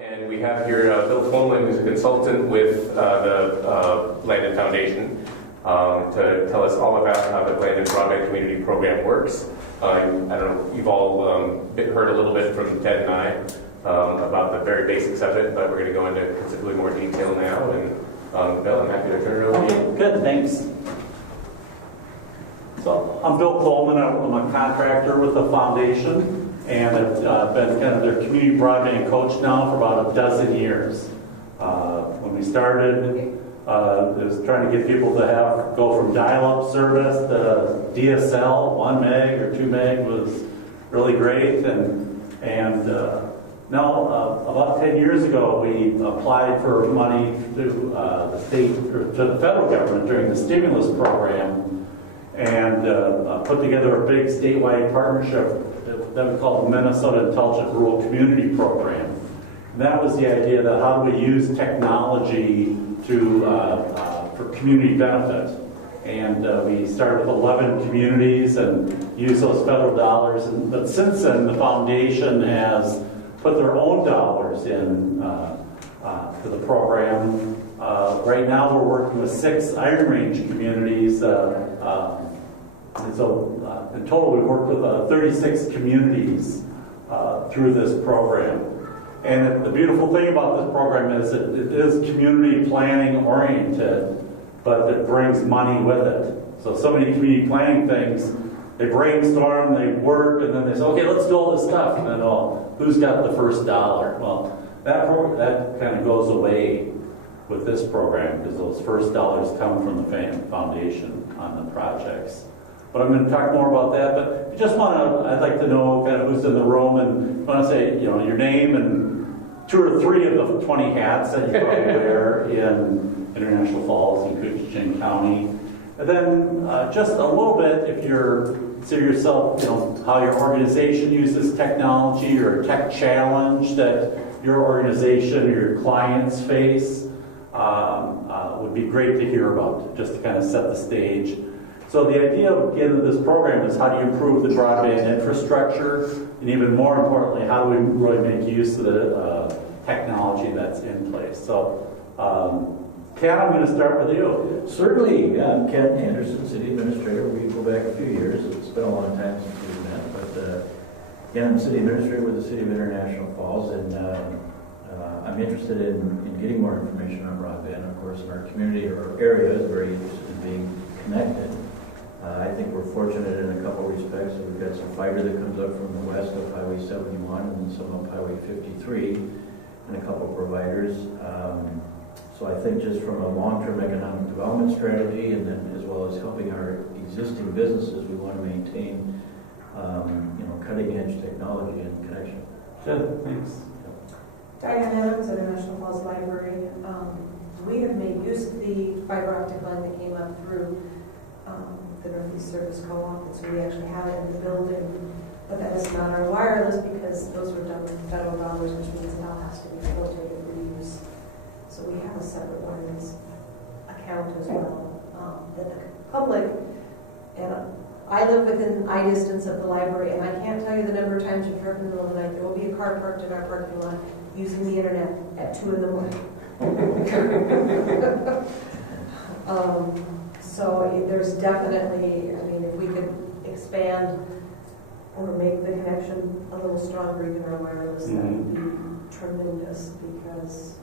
And we have here Bill Folman, who's a consultant with the Blandin Foundation, to tell us all about how the Blandin Broadband Community Program works. I don't know, you've all heard a little bit from Ted and I about the very basics of it, but we're going to go into considerably more detail now. And Bill, I'm happy to turn it over to you. Okay, good, thanks. So I'm Bill Coleman. I'm a contractor with the foundation, and I've been kind of their community broadband coach now for about a dozen years. When we started, it was trying to get people to go from dial-up service to DSL. 1 meg or 2 meg was really great, and now about 10 years ago we applied for money to the state or to the federal government during the stimulus program, and put together a big statewide partnership that we call the Minnesota Intelligent Rural Community Program. And that was the idea that how do we use technology for community benefit. And we started with 11 communities and used those federal dollars. But since then, the foundation has put their own dollars in to the program. Right now, we're working with 6 Iron Range communities. And so in total, we worked with 36 communities through this program. And the beautiful thing about this program is it is community planning oriented, but it brings money with it. So many community planning things, they brainstorm, they work, and then they say, okay, let's do all this stuff. And then, who's got the first dollar? Well, that kind of goes away with this program because those first dollars come from the foundation on the projects. But I'm going to talk more about that. But I just I'd like to know kind of who's in the room, and I want to say, your name and 2 or 3 of the 20 hats that you probably wear in International Falls and Coochin County. And then just a little bit, if you're consider yourself, how your organization uses technology or a tech challenge that your organization or your clients face, would be great to hear about, just to kind of set the stage. So the idea of getting into this program is how do you improve the broadband infrastructure, and even more importantly, how do we really make use of the technology that's in place. So, Ken, I'm going to start with you. Certainly, yeah, I'm Ken Anderson, City Administrator. We go back a few years. It's been a long time since we've met, but again, I'm City Administrator with the City of International Falls, and I'm interested in getting more information on broadband. Of course, in our community or area is very interested in being connected. I think we're fortunate in a couple of respects. We've got some fiber that comes up from the west of Highway 71 and some of Highway 53 and a couple of providers. So I think just from a long-term economic development strategy, and then as well as helping our existing businesses, we want to maintain cutting-edge technology and connection. Good, thanks. Diane Adams, International Falls Library. We have made use of the fiber optic line that came up through the Northeast Service Co-op, and so we actually have it in the building. But that is not our wireless because those were done with federal dollars, which means it all has to be rotated for use. So we have a separate wireless account as well. That the public, and I live within eye distance of the library, and I can't tell you the number of times you drive in the middle of the night. There will be a car parked in our parking lot using the internet at 2 in the morning. So there's definitely, if we could expand or make the connection a little stronger, even our wireless, that would be tremendous, because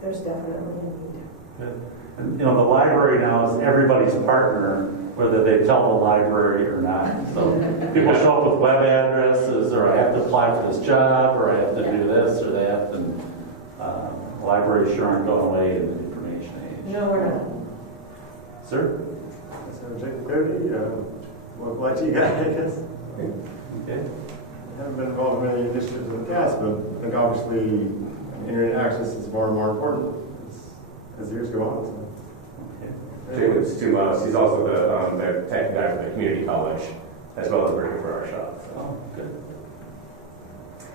there's definitely a need. Good. And the library now is everybody's partner, whether they tell the library or not. So people show up with web addresses, or I have to apply for this job, or I have to do this or that, and libraries sure aren't going away in the information age. No, we're not. Sir? So I'm Jacob Cody. What you got, I guess. Okay. I haven't been involved in many initiatives in the past, but I think obviously internet access is more and more important as years go on. So. Okay. Jacob's 2 months. He's also the tech guy for the community college, as well as working for our shop. So. Oh, good.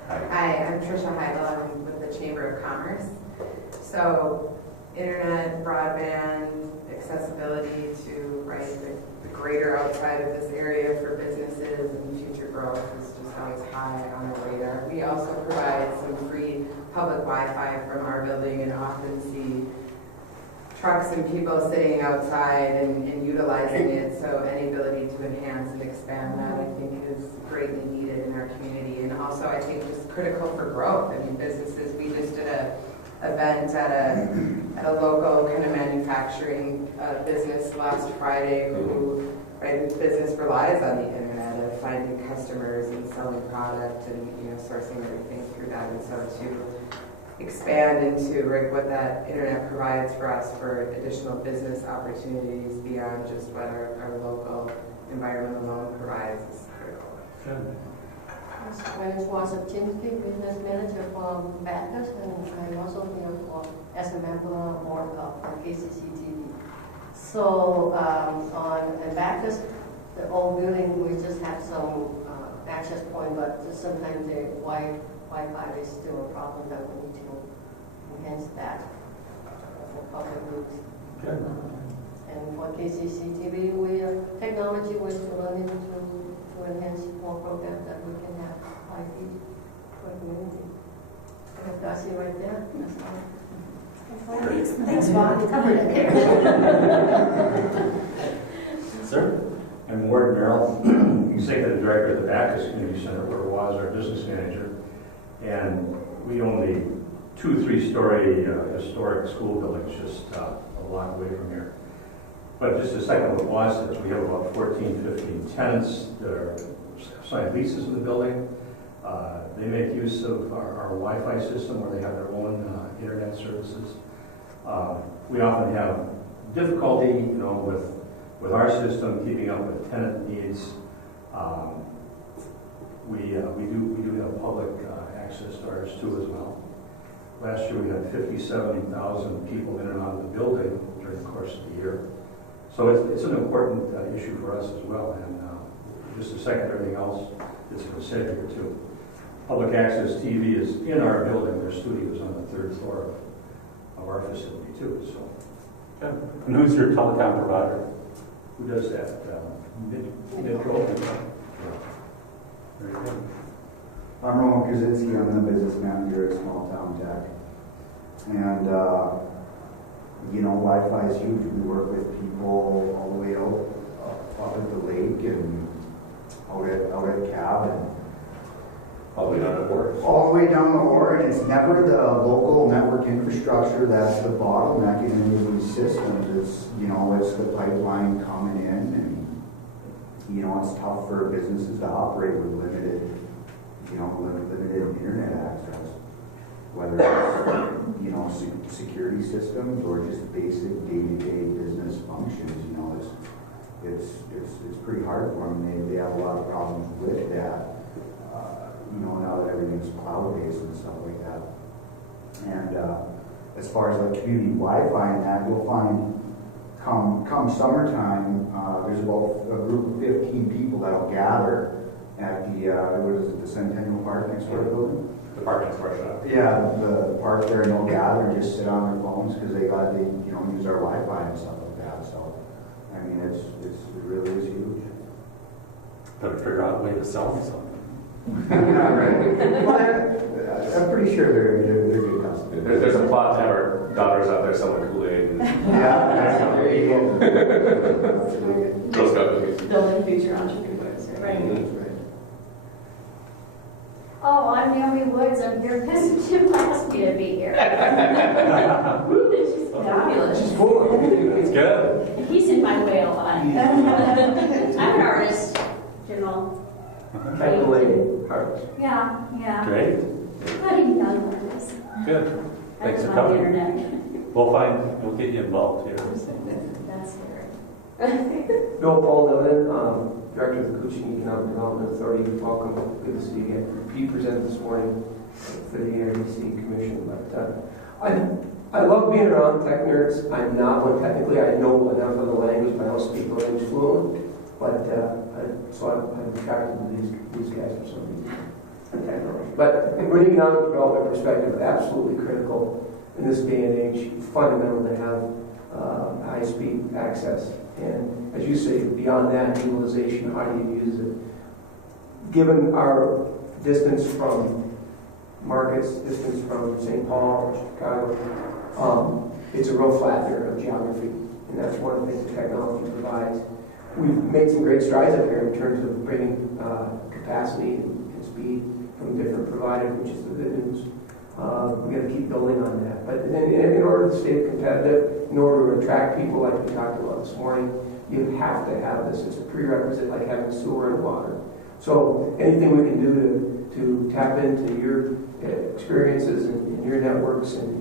Hi, I'm Trisha Heidel. I'm with the Chamber of Commerce. So, internet, broadband, accessibility to the greater outside of this area for businesses and future growth is just always high on our radar. We also provide some free public Wi-Fi from our building and often see trucks and people sitting outside and utilizing it. So any ability to enhance and expand that, I think, is greatly needed in our community. And also, I think, just critical for growth. I mean, businesses, we just did a event at a local kind of manufacturing business last Friday who, right, business relies on the internet of finding customers and selling product and, you know, sourcing everything through that. And so to expand into what that internet provides for us for additional business opportunities beyond just what our local environmental loan provides is critical. Good. My name is Tinsky, business manager for Backus, and I'm also here as a member of board of KCCTV. So on Backus, the old building, we just have some access point, but sometimes the Wi-Fi is still a problem that we need to enhance that for public use. Good. And for KCCTV, technology was learning to enhance more programs that we can have IP for the community. And that's it right there. That's all. Thanks, Bob. You covered it there. Sir? I'm Ward Merrill, Executive Director of the Backus Community Center, where was our business manager. And we own the 2 3-story historic school buildings just a lot away from here. But just a second, what was is we have about 14, 15 tenants that are signed leases in the building. They make use of our Wi-Fi system where they have their own internet services. We often have difficulty, with our system keeping up with tenant needs. We do have public access to ours too as well. Last year we had 70,000 people in and out of the building during the course of the year. So it's an important issue for us as well. And just to second everything else that's been said here too. Public access TV is in our building. Their studio is on the 3rd floor of our facility too. So, Good. And who's your telecom provider? who does that? Midco. Very good. I'm Roman Kaczynski. I'm the business manager at Small Town Tech. And, Wi-Fi is huge. We work with people all the way out at the lake and out at Cab and All the way down to work. all the way down the Ore. And it's never the local network infrastructure that's the bottleneck in any of these systems. It's the pipeline coming in, and it's tough for businesses to operate with limited internet access, whether it's security systems or just basic day-to-day business functions. It's pretty hard for them. They have a lot of problems with that. Now that everything's cloud-based and stuff like that. And as far as like community Wi-Fi and that, you'll find come summertime, there's about a group of 15 people that'll gather at the Centennial Park next door to the building. The parking store shop. Yeah, the park there, and they'll gather and just sit on their phones because they use our Wi-Fi and stuff like that. So, I mean, it really is huge. Better figure out a way to sell them something. Yeah, right. Well, I'm pretty sure they're good customers. There's a plot to have our daughters out there selling Kool-Aid. Yeah, there you go. Girl Scout cookies. Building future entrepreneurs, right? Mhm. Oh, I'm Naomi Woods. I'm here because Jim asked me to be here. She's fabulous. She's cool. It's good. He's in my way a lot. I'm an artist, Yeah. Great. Not even young artist. Good. Thanks for On the coming. internet. We'll get you involved here. That's scary. Bill Paul Levin, Director of the Cushing Economic Development Authority. Welcome. Good to see you again. Pete presented this morning for the NRDC Commission. But I love being around tech nerds. I'm not one technically. I know enough of the language, but I don't speak the language fluently. But so I'm attracted to these guys for some reason. But from an economic development perspective, absolutely critical in this day and age, fundamental to have high-speed access. And as you say, beyond that, utilization, how do you use it? Given our distance from markets, distance from St. Paul, Chicago. It's a real flatter of geography, and that's one of the things that technology provides. We've made some great strides up here in terms of bringing capacity and speed from different providers, which is the good news. We got to keep building on that. But in order to stay competitive, in order to attract people like we talked about this morning, you have to have this. It's a prerequisite like having sewer and water. So anything we can do to tap into your experiences and your networks and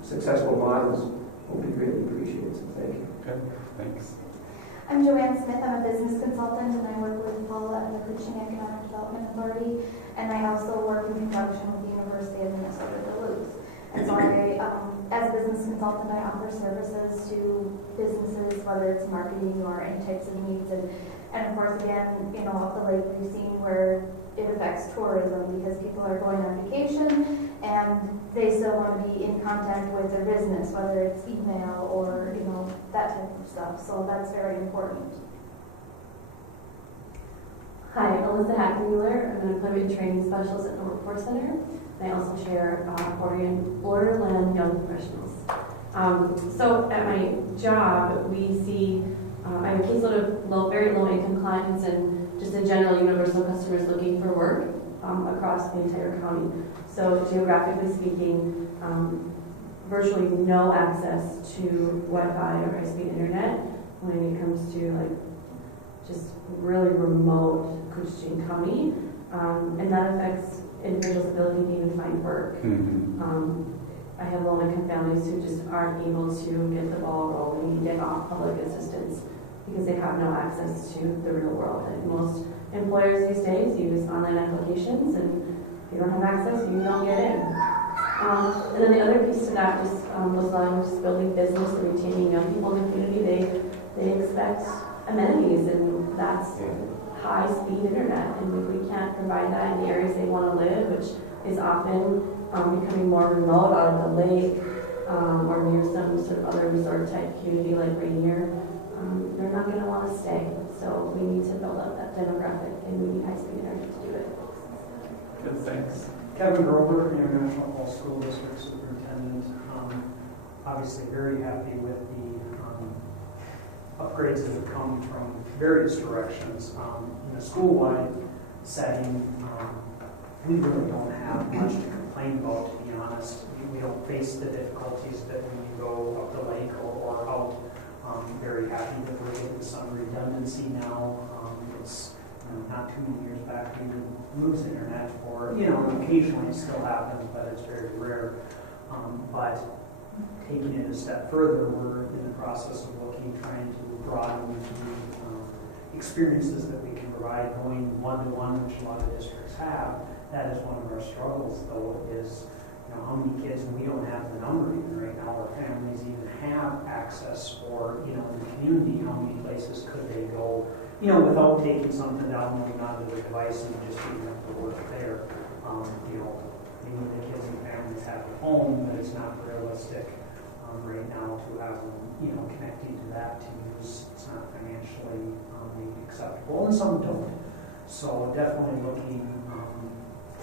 successful models will be greatly appreciated. So thank you. Okay, thanks. I'm Joanne Smith. I'm a business consultant, and I work with Paula at the Cushing Economic Development Authority, and I also work in conjunction with the University of Minnesota Duluth. And so as a business consultant, I offer services to businesses, whether it's marketing or any types of needs. And of course, again, up the lake, we've seen where it affects tourism because people are going on vacation and they still want to be in contact with their business, whether it's email or, that type of stuff. So that's very important. Hi, Alyssa Hackenmuller. I'm an employment training specialist at the Workforce Center. I also share Borderland Young Professionals. So at my job, we see I have a caseload of very low-income clients and just in general universal customers looking for work across the entire county. So geographically speaking, virtually no access to Wi-Fi or high-speed internet when it comes to just really remote Cushing County, and that affects individuals' ability to even find work. I have low-income families who just aren't able to get the ball rolling and get off public assistance because they have no access to the real world. And most employers these days use online applications, and if you don't have access, you don't get in. And then the other piece to that just was along with building business and retaining young people in the community. They expect amenities, and that's high-speed internet. And if we can't provide that in the areas they want to live, which is often becoming more remote out of the lake or near some sort of other resort-type community like Rainier, they're not going to want to stay. So we need to build up that demographic, and we need high-speed internet to do it. Good, thanks. Kevin Grover, International Falls School District Superintendent. Obviously very happy with the upgrades that have come from various directions. In a school-wide setting, we really don't have much to complain about, to be honest. We don't face the difficulties that when you go up the lake or out. Very happy that we're getting some redundancy now. It's not too many years back we would lose internet for, occasionally it still happens, but it's very rare. But taking it a step further, we're in the process of trying to broaden the experiences that we can provide, going one-to-one, which a lot of districts have. That is one of our struggles, though, is how many kids, and we don't have the number even right now, or families even have access, or, in the community, how many places could they go, without taking something downloading onto the device and just being able to work there. Many of the kids and families have a home, but it's not realistic right now to have them, connecting to that to use. It's not financially maybe acceptable, and some don't. So definitely looking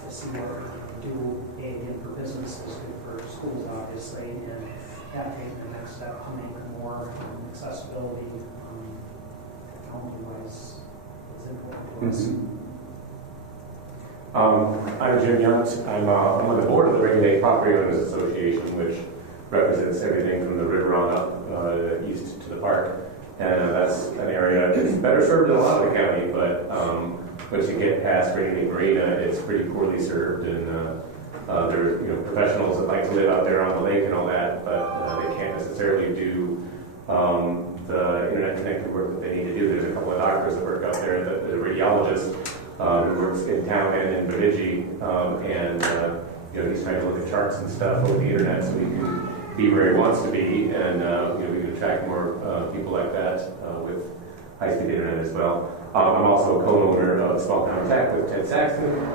to see what we can do, again, for businesses, good for schools, obviously, and taking the next step to make more accessibility technology-wise is important to us. I'm Jim Yount. I'm on the board of the Regulated Property Owners Association, which represents everything from the river on up east to the park. And that's an area that's better served in a lot of the county, but once you get past Rainy Marina, it's pretty poorly served. And there's professionals that like to live out there on the lake and all that, but they can't necessarily do the internet connected work that they need to do. There's a couple of doctors that work out there, the radiologist who works in town and in Bemidji, and he's trying to look at charts and stuff over the internet so he can be where he wants to be, and we can attract more people like that with high-speed internet as well. I'm also a co-owner of Small Town Tech with Ted Saxton,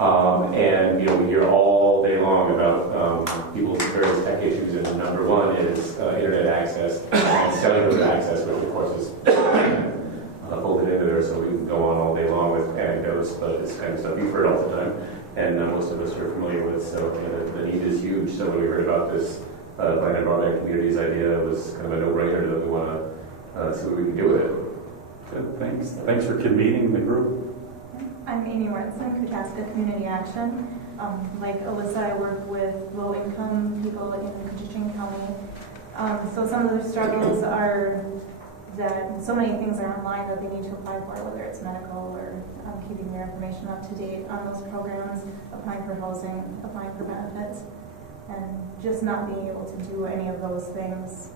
and we hear all day long about people's various tech issues, and number one is internet access and cellular access, which of course is folded into there, so we can go on all day long with anecdotes, but it's kind of stuff you've heard all the time, and most of us are familiar with. So the need is huge. So when we heard about this Blandin Broadband Communities idea, it was kind of a no-brainer that we want to see what we can do with it. Good, thanks. Thanks for convening the group. I'm Amy Renson, Kutaska Community Action. Like Alyssa, I work with low-income people in Kutching County. So some of the struggles are that so many things are online that they need to apply for, whether it's medical or keeping their information up to date on those programs, applying for housing, applying for benefits, and just not being able to do any of those things.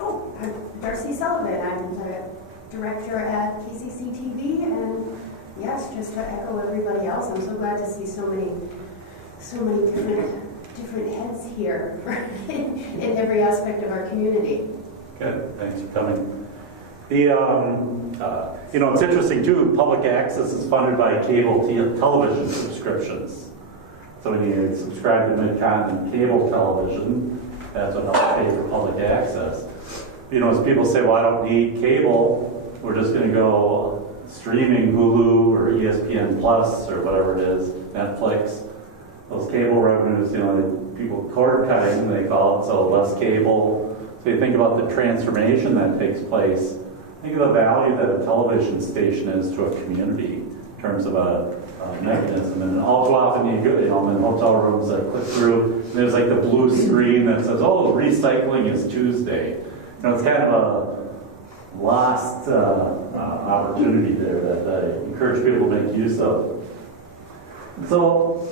Oh, I'm Darcy Sullivan. I'm the director at KCC-TV, and yes, just to echo everybody else, I'm so glad to see so many different heads here in every aspect of our community. Good, thanks for coming. It's interesting too, public access is funded by cable television subscriptions. So when you subscribe to Mid-Continent cable television, that's what helps pay for public access. As people say, well, I don't need cable, we're just going to go streaming Hulu or ESPN Plus or whatever it is, Netflix. Those cable revenues, people cord cutting, they call it, so less cable. So you think about the transformation that takes place. Think of the value that a television station is to a community in terms of a mechanism. And all too often you go, in hotel rooms that click through, and there's like the blue screen that says, oh, recycling is Tuesday. It's kind of a lost opportunity there that I encourage people to make use of. So,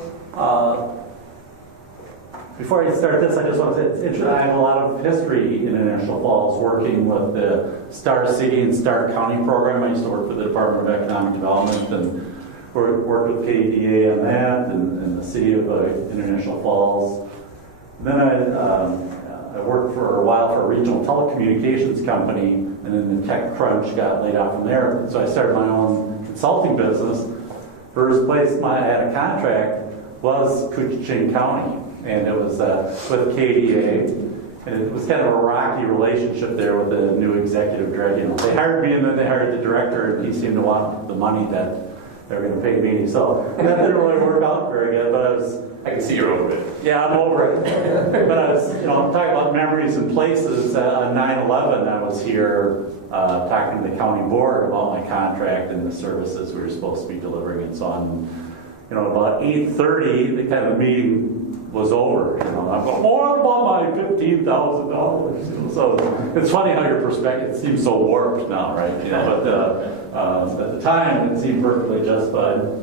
before I start this, I just want to say it's interesting. I have a lot of history in International Falls, working with the Star City and Star County program. I used to work for the Department of Economic Development and worked with KDA on that, and the city of International Falls. And then I worked for a while for a regional telecommunications company, and then the tech crunch got laid off from there. So I started my own consulting business. First place I had a contract was Kutching County, and it was with KDA, and it was kind of a rocky relationship there with the new executive director. They hired me, and then they hired the director, and he seemed to want the money that they were going to pay me. So that didn't really work out very good, but I can see you're over it. Yeah, I'm over it. But I was, I'm talking about memories and places. On 9/11, I was here talking to the county board about my contract and the services we were supposed to be delivering and so on. About 8:30, the kind of meeting was over. I'm going, what about my $15,000? So it's funny how your perspective seems so warped now, right? But at the time, it seemed perfectly justified.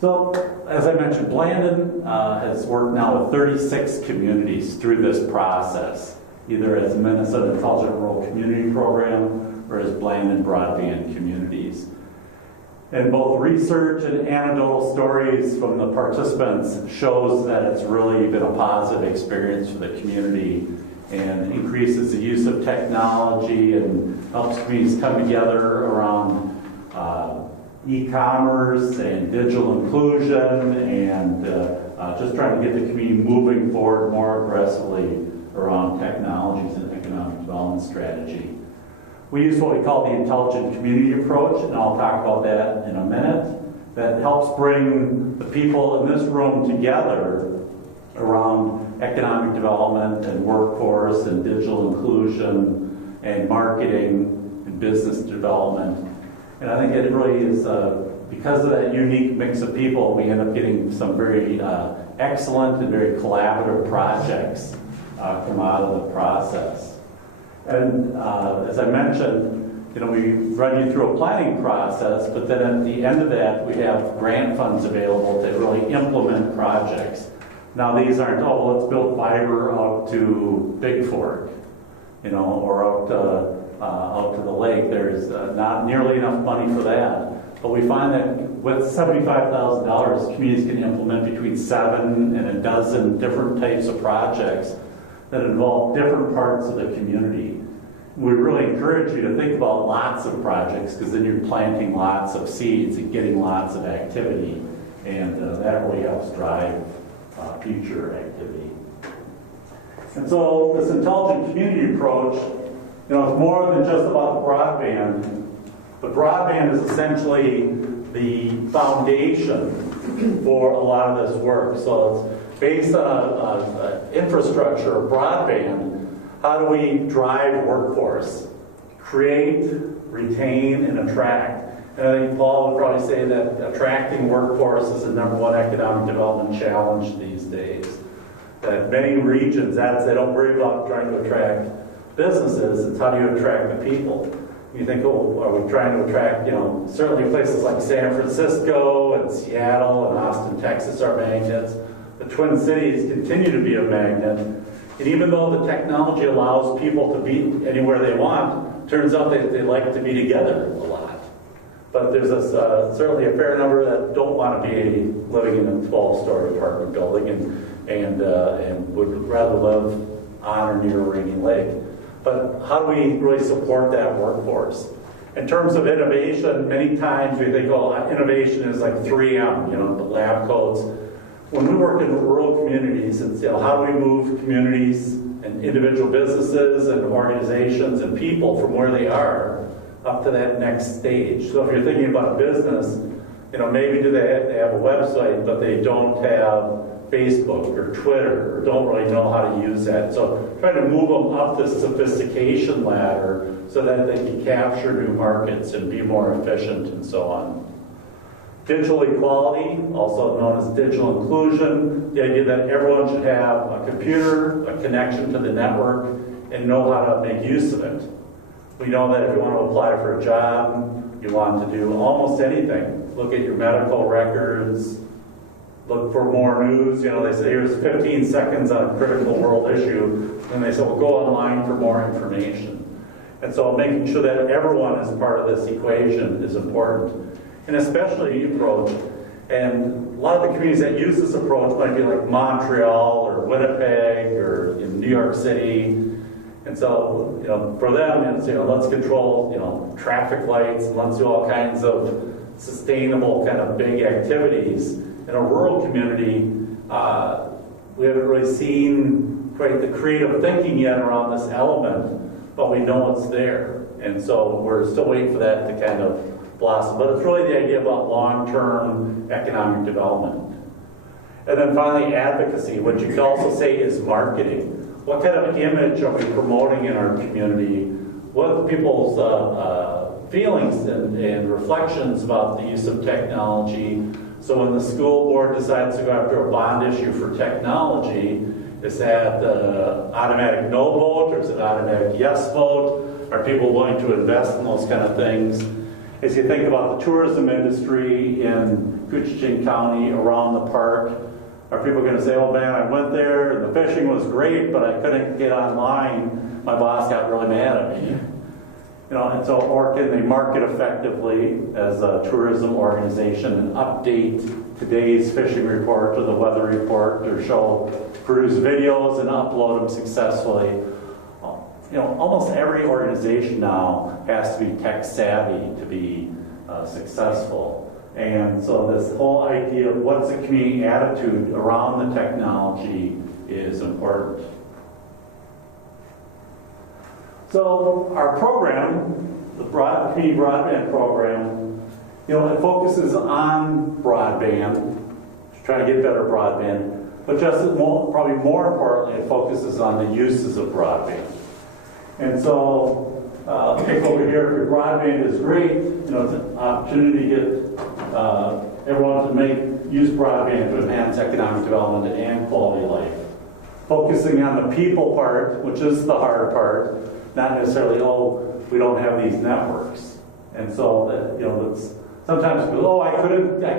So, as I mentioned, Blandin has worked now with 36 communities through this process, either as Minnesota Intelligent Rural Community Program or as Blandin Broadband Communities. And both research and anecdotal stories from the participants shows that it's really been a positive experience for the community and increases the use of technology and helps communities come together around e-commerce and digital inclusion and just trying to get the community moving forward more aggressively around technologies and economic development strategy. We use what we call the intelligent community approach, and I'll talk about that in a minute, that helps bring the people in this room together around economic development and workforce and digital inclusion and marketing and business development. And I think it really is, because of that unique mix of people, we end up getting some very excellent and very collaborative projects come out of the process. And as I mentioned, we run you through a planning process, but then at the end of that, we have grant funds available to really implement projects. Now these aren't, let's build fiber out to Big Fork, or out to the lake. There's not nearly enough money for that. But we find that with $75,000, communities can implement between 7 and a dozen different types of projects that involve different parts of the community. We really encourage you to think about lots of projects, because then you're planting lots of seeds and getting lots of activity, and that really helps drive future activity. And so this intelligent community approach You know, it's more than just about the broadband. The broadband is essentially the foundation for a lot of this work. So it's based on an infrastructure of broadband. How do we drive workforce? Create, retain, and attract. And I think Paul would probably say that attracting workforce is the #1 economic development challenge these days. That many regions, they don't worry about trying to attract businesses, it's how do you attract the people. You think, oh, are we trying to attract, certainly places like San Francisco and Seattle and Austin, Texas are magnets. The Twin Cities continue to be a magnet. And even though the technology allows people to be anywhere they want, turns out they like to be together a lot. But there's certainly a fair number that don't want to be living in a 12-story apartment building and would rather live on or near Rainy Lake. But how do we really support that workforce? In terms of innovation, many times we think, oh, innovation is like 3M, the lab coats. When we work in rural communities, it's how do we move communities and individual businesses and organizations and people from where they are up to that next stage. So if you're thinking about a business, maybe they have a website, but they don't have Facebook or Twitter, or don't really know how to use that. So try to move them up the sophistication ladder so that they can capture new markets and be more efficient and so on. Digital equality, also known as digital inclusion, the idea that everyone should have a computer, a connection to the network, and know how to make use of it. We know that if you want to apply for a job, you want to do almost anything. Look at your medical records, look for more news. They say here's 15 seconds on a critical world issue, and they say, well, go online for more information. And so making sure that everyone is part of this equation is important. And especially approach. And a lot of the communities that use this approach might be like Montreal or Winnipeg or in New York City. And so, for them, it's, let's control, traffic lights, and let's do all kinds of sustainable kind of big activities. In a rural community, we haven't really seen quite the creative thinking yet around this element, but we know it's there. And so we're still waiting for that to kind of blossom. But it's really the idea about long-term economic development. And then finally, advocacy, which you could also say is marketing. What kind of image are we promoting in our community? What are people's feelings and reflections about the use of technology? So when the school board decides to go after a bond issue for technology, is that automatic no vote, or is it automatic yes vote? Are people willing to invest in those kind of things? As you think about the tourism industry in Couchiching County around the park, are people going to say, oh man, I went there, and the fishing was great, but I couldn't get online, my boss got really mad at me. And so, or can they market effectively as a tourism organization and update today's fishing report or the weather report, or produce videos and upload them successfully? Almost every organization now has to be tech savvy to be successful. And so this whole idea of what's the community attitude around the technology is important. So our program, the Community Broadband Program, it focuses on broadband, to try to get better broadband, but probably more importantly, it focuses on the uses of broadband. And so, pick over here, if your broadband is great, it's an opportunity to get everyone to use broadband to enhance economic development and quality of life. Focusing on the people part, which is the hard part, not necessarily, we don't have these networks. And so that, sometimes people, I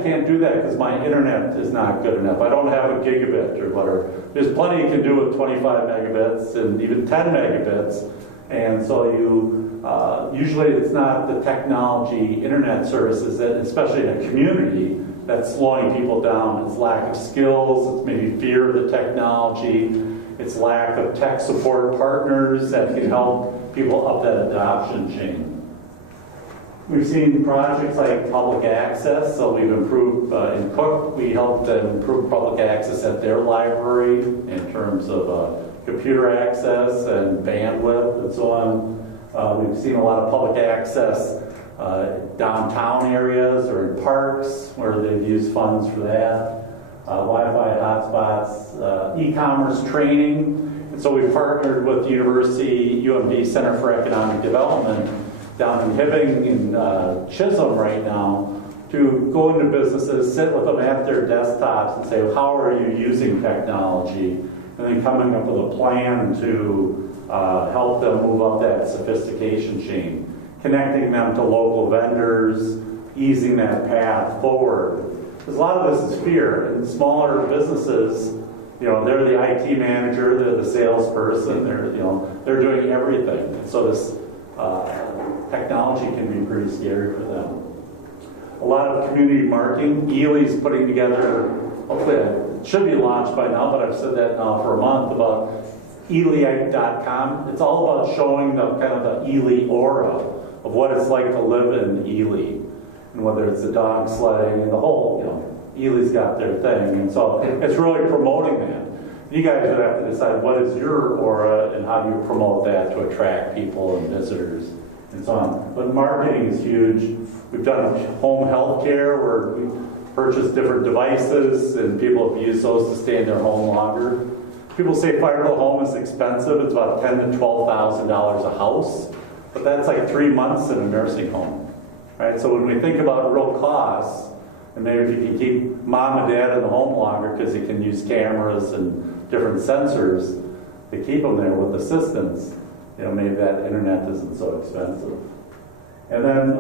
can't do that because my internet is not good enough. I don't have a gigabit or whatever. There's plenty you can do with 25 megabits and even 10 megabits. And so usually it's not the technology, internet services, that, especially in a community, that's slowing people down. It's lack of skills, it's maybe fear of the technology, it's lack of tech support partners that can help people up that adoption chain. We've seen projects like public access, so we've improved, in Cook, we helped them improve public access at their library in terms of computer access and bandwidth and so on. We've seen a lot of public access downtown areas or in parks where they've used funds for that. Wi-Fi hotspots, e-commerce training. And so we've partnered with the University UMD Center for Economic Development down in Hibbing in Chisholm right now to go into businesses, sit with them at their desktops and say, how are you using technology? And then coming up with a plan to help them move up that sophistication chain, connecting them to local vendors, easing that path forward. Because a lot of this is fear. And smaller businesses, they're the IT manager, they're the salesperson, they're doing everything. And so this technology can be pretty scary for them. A lot of community marketing. Ely's putting together, hopefully it should be launched by now, but I've said that now for a month, about Elyite.com. It's all about showing the kind of the Ely aura of what it's like to live in Ely. And whether it's the dog sledding and the whole, Ely's got their thing. And so it's really promoting that. You guys would have to decide what is your aura and how do you promote that to attract people and visitors and so on. But marketing is huge. We've done home health care where we purchase different devices and people have used those to stay in their home longer. People say fiber to the home is expensive. It's about $10,000 to $12,000 a house. But that's like 3 months in a nursing home. Right? So when we think about real costs, and maybe if you can keep mom and dad in the home longer because you can use cameras and different sensors to keep them there with assistance, maybe that internet isn't so expensive. And then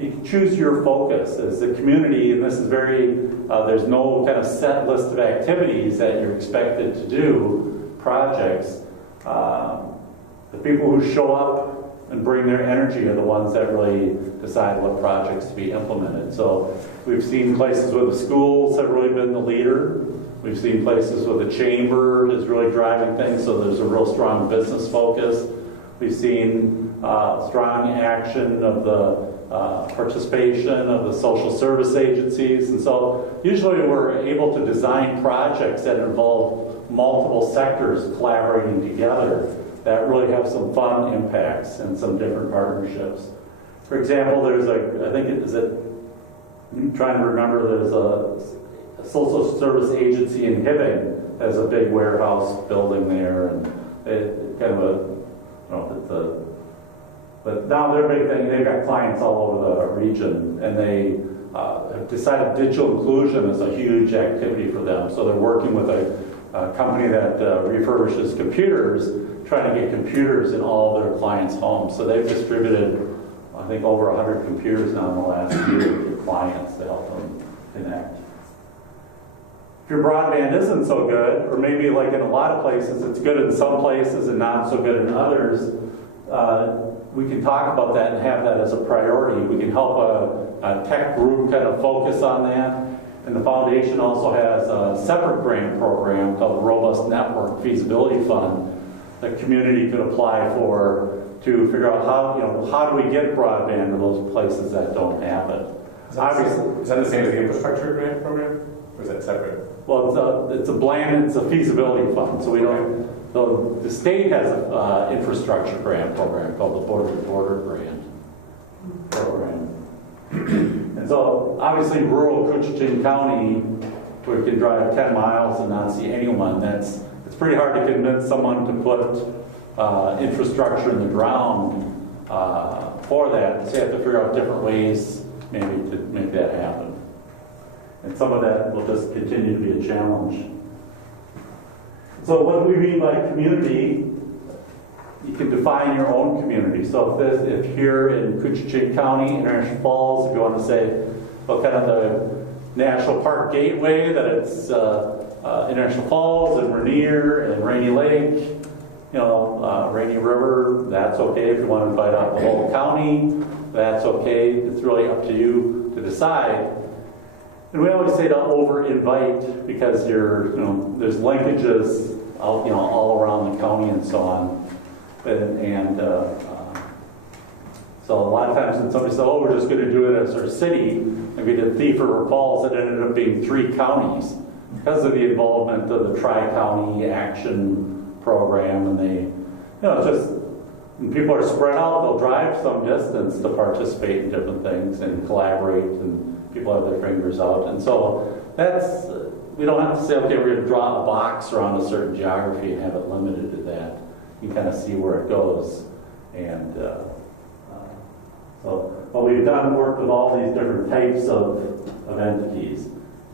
you can choose your focus as a community, and this is there's no kind of set list of activities that you're expected to do, projects. The people who show up and bring their energy are the ones that really decide what projects to be implemented. So we've seen places where the schools have really been the leader. We've seen places where the chamber is really driving things, so there's a real strong business focus. We've seen strong action of the participation of the social service agencies. And so usually we're able to design projects that involve multiple sectors collaborating together that really have some fun impacts and some different partnerships. For example, there's I'm trying to remember, there's a social service agency in Hibbing that has a big warehouse building there, and but now their big thing, they've got clients all over the region, and they have decided digital inclusion is a huge activity for them. So they're working with a company that refurbishes computers, trying to get computers in all of their clients' homes. So they've distributed, I think, over 100 computers now in the last year to clients to help them connect. If your broadband isn't so good, or maybe like in a lot of places, it's good in some places and not so good in others, we can talk about that and have that as a priority. We can help a tech group kind of focus on that. And the foundation also has a separate grant program called the Robust Network Feasibility Fund that community could apply for to figure out how do we get broadband to those places that don't have it. Is that the same as the infrastructure grant program, or is that separate? Well, it's a Blandin, it's a feasibility fund, so we don't. So the state has an infrastructure grant program called the Border Grant Program. And so obviously rural Coochin County, where you can drive 10 miles and not see anyone, it's pretty hard to convince someone to put infrastructure in the ground for that. So you have to figure out different ways maybe to make that happen. And some of that will just continue to be a challenge. So what do we mean by community? You can define your own community. So if here in Coochin County, International Falls, if you want to say, well, kind of the National Park Gateway, that it's International Falls and Rainier and Rainy Lake, Rainy River, that's okay. If you want to invite out the whole county, that's okay. It's really up to you to decide. And we always say to over-invite because there's linkages all around the county and so on. So a lot of times when somebody says, we're just going to do it as our city, and we did Thief River Falls, it ended up being 3 counties because of the involvement of the Tri-County Action Program, and they, when people are spread out, they'll drive some distance to participate in different things and collaborate, and people have their fingers out. And so that's, we don't have to say, okay, we're going to draw a box around a certain geography and have it limited to that. You can kind of see where it goes. And but we've done work with all these different types of entities.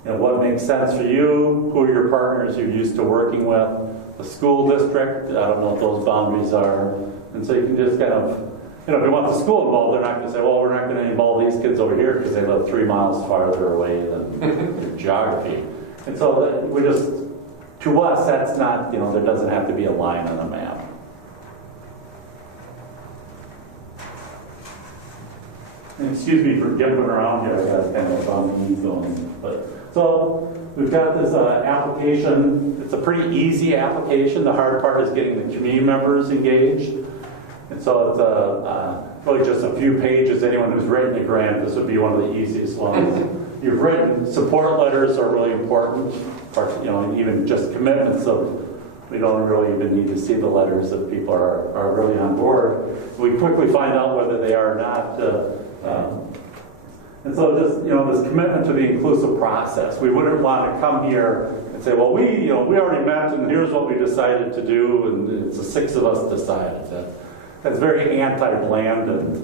You know, what makes sense for you, who are your partners you're used to working with, the school district, I don't know what those boundaries are. And so you can just kind of, you know, if you want the school involved, they're not going to say, well, we're not going to involve these kids over here because they live 3 miles farther away than your geography. And so we just, to us, that's not, you know, there doesn't have to be a line on a map. And excuse me for gimping around here, I got kind of a bum knee going. But, so we've got this application. It's a pretty easy application. The hard part is getting the community members engaged. And so it's really just a few pages. Anyone who's written a grant, this would be one of the easiest ones. You've written support letters are really important. You know, and even just commitments of, we don't really even need to see the letters if people are really on board. We quickly find out whether they are or not. And so just, you know, this commitment to the inclusive process. We wouldn't want to come here and say, well, we already met and here's what we decided to do, and it's the 6 of us decided. That's very anti-Blandin.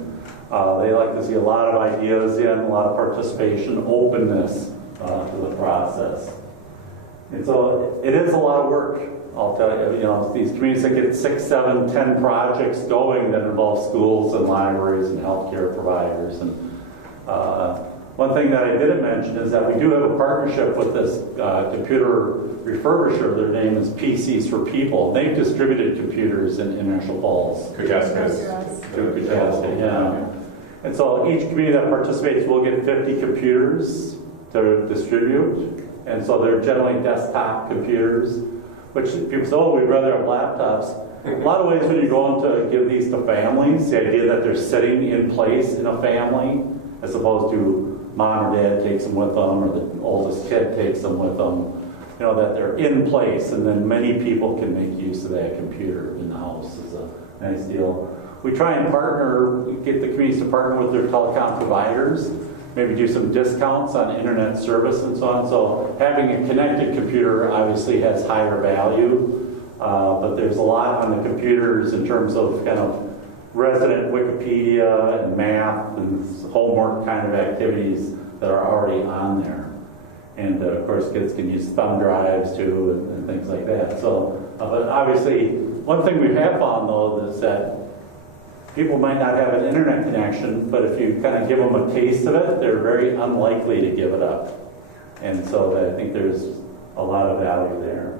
They like to see a lot of ideas in, a lot of participation, openness to the process. And so it is a lot of work, I'll tell you. You know, these communities that get 6, 7, 10 projects going that involve schools and libraries and healthcare providers. And one thing that I didn't mention is that we do have a partnership with this computer refurbisher. Their name is PCs for People. They've distributed computers in International Falls. Yeah. And so each community that participates will get 50 computers to distribute. And so they're generally desktop computers, which people say, oh, we'd rather have laptops. A lot of ways when you're going to give these to families, the idea that they're sitting in place in a family, as opposed to mom or dad takes them with them, or the oldest kid takes them with them, you know, that they're in place, and then many people can make use of that computer in the house is a nice deal. We try and get the communities to partner with their telecom providers, maybe do some discounts on internet service and so on. So having a connected computer obviously has higher value, but there's a lot on the computers in terms of kind of resident Wikipedia and math and homework kind of activities that are already on there. And of course kids can use thumb drives too and things like that. So, but obviously one thing we have found though is that people might not have an internet connection, but if you kind of give them a taste of it, they're very unlikely to give it up. And so I think there's a lot of value there.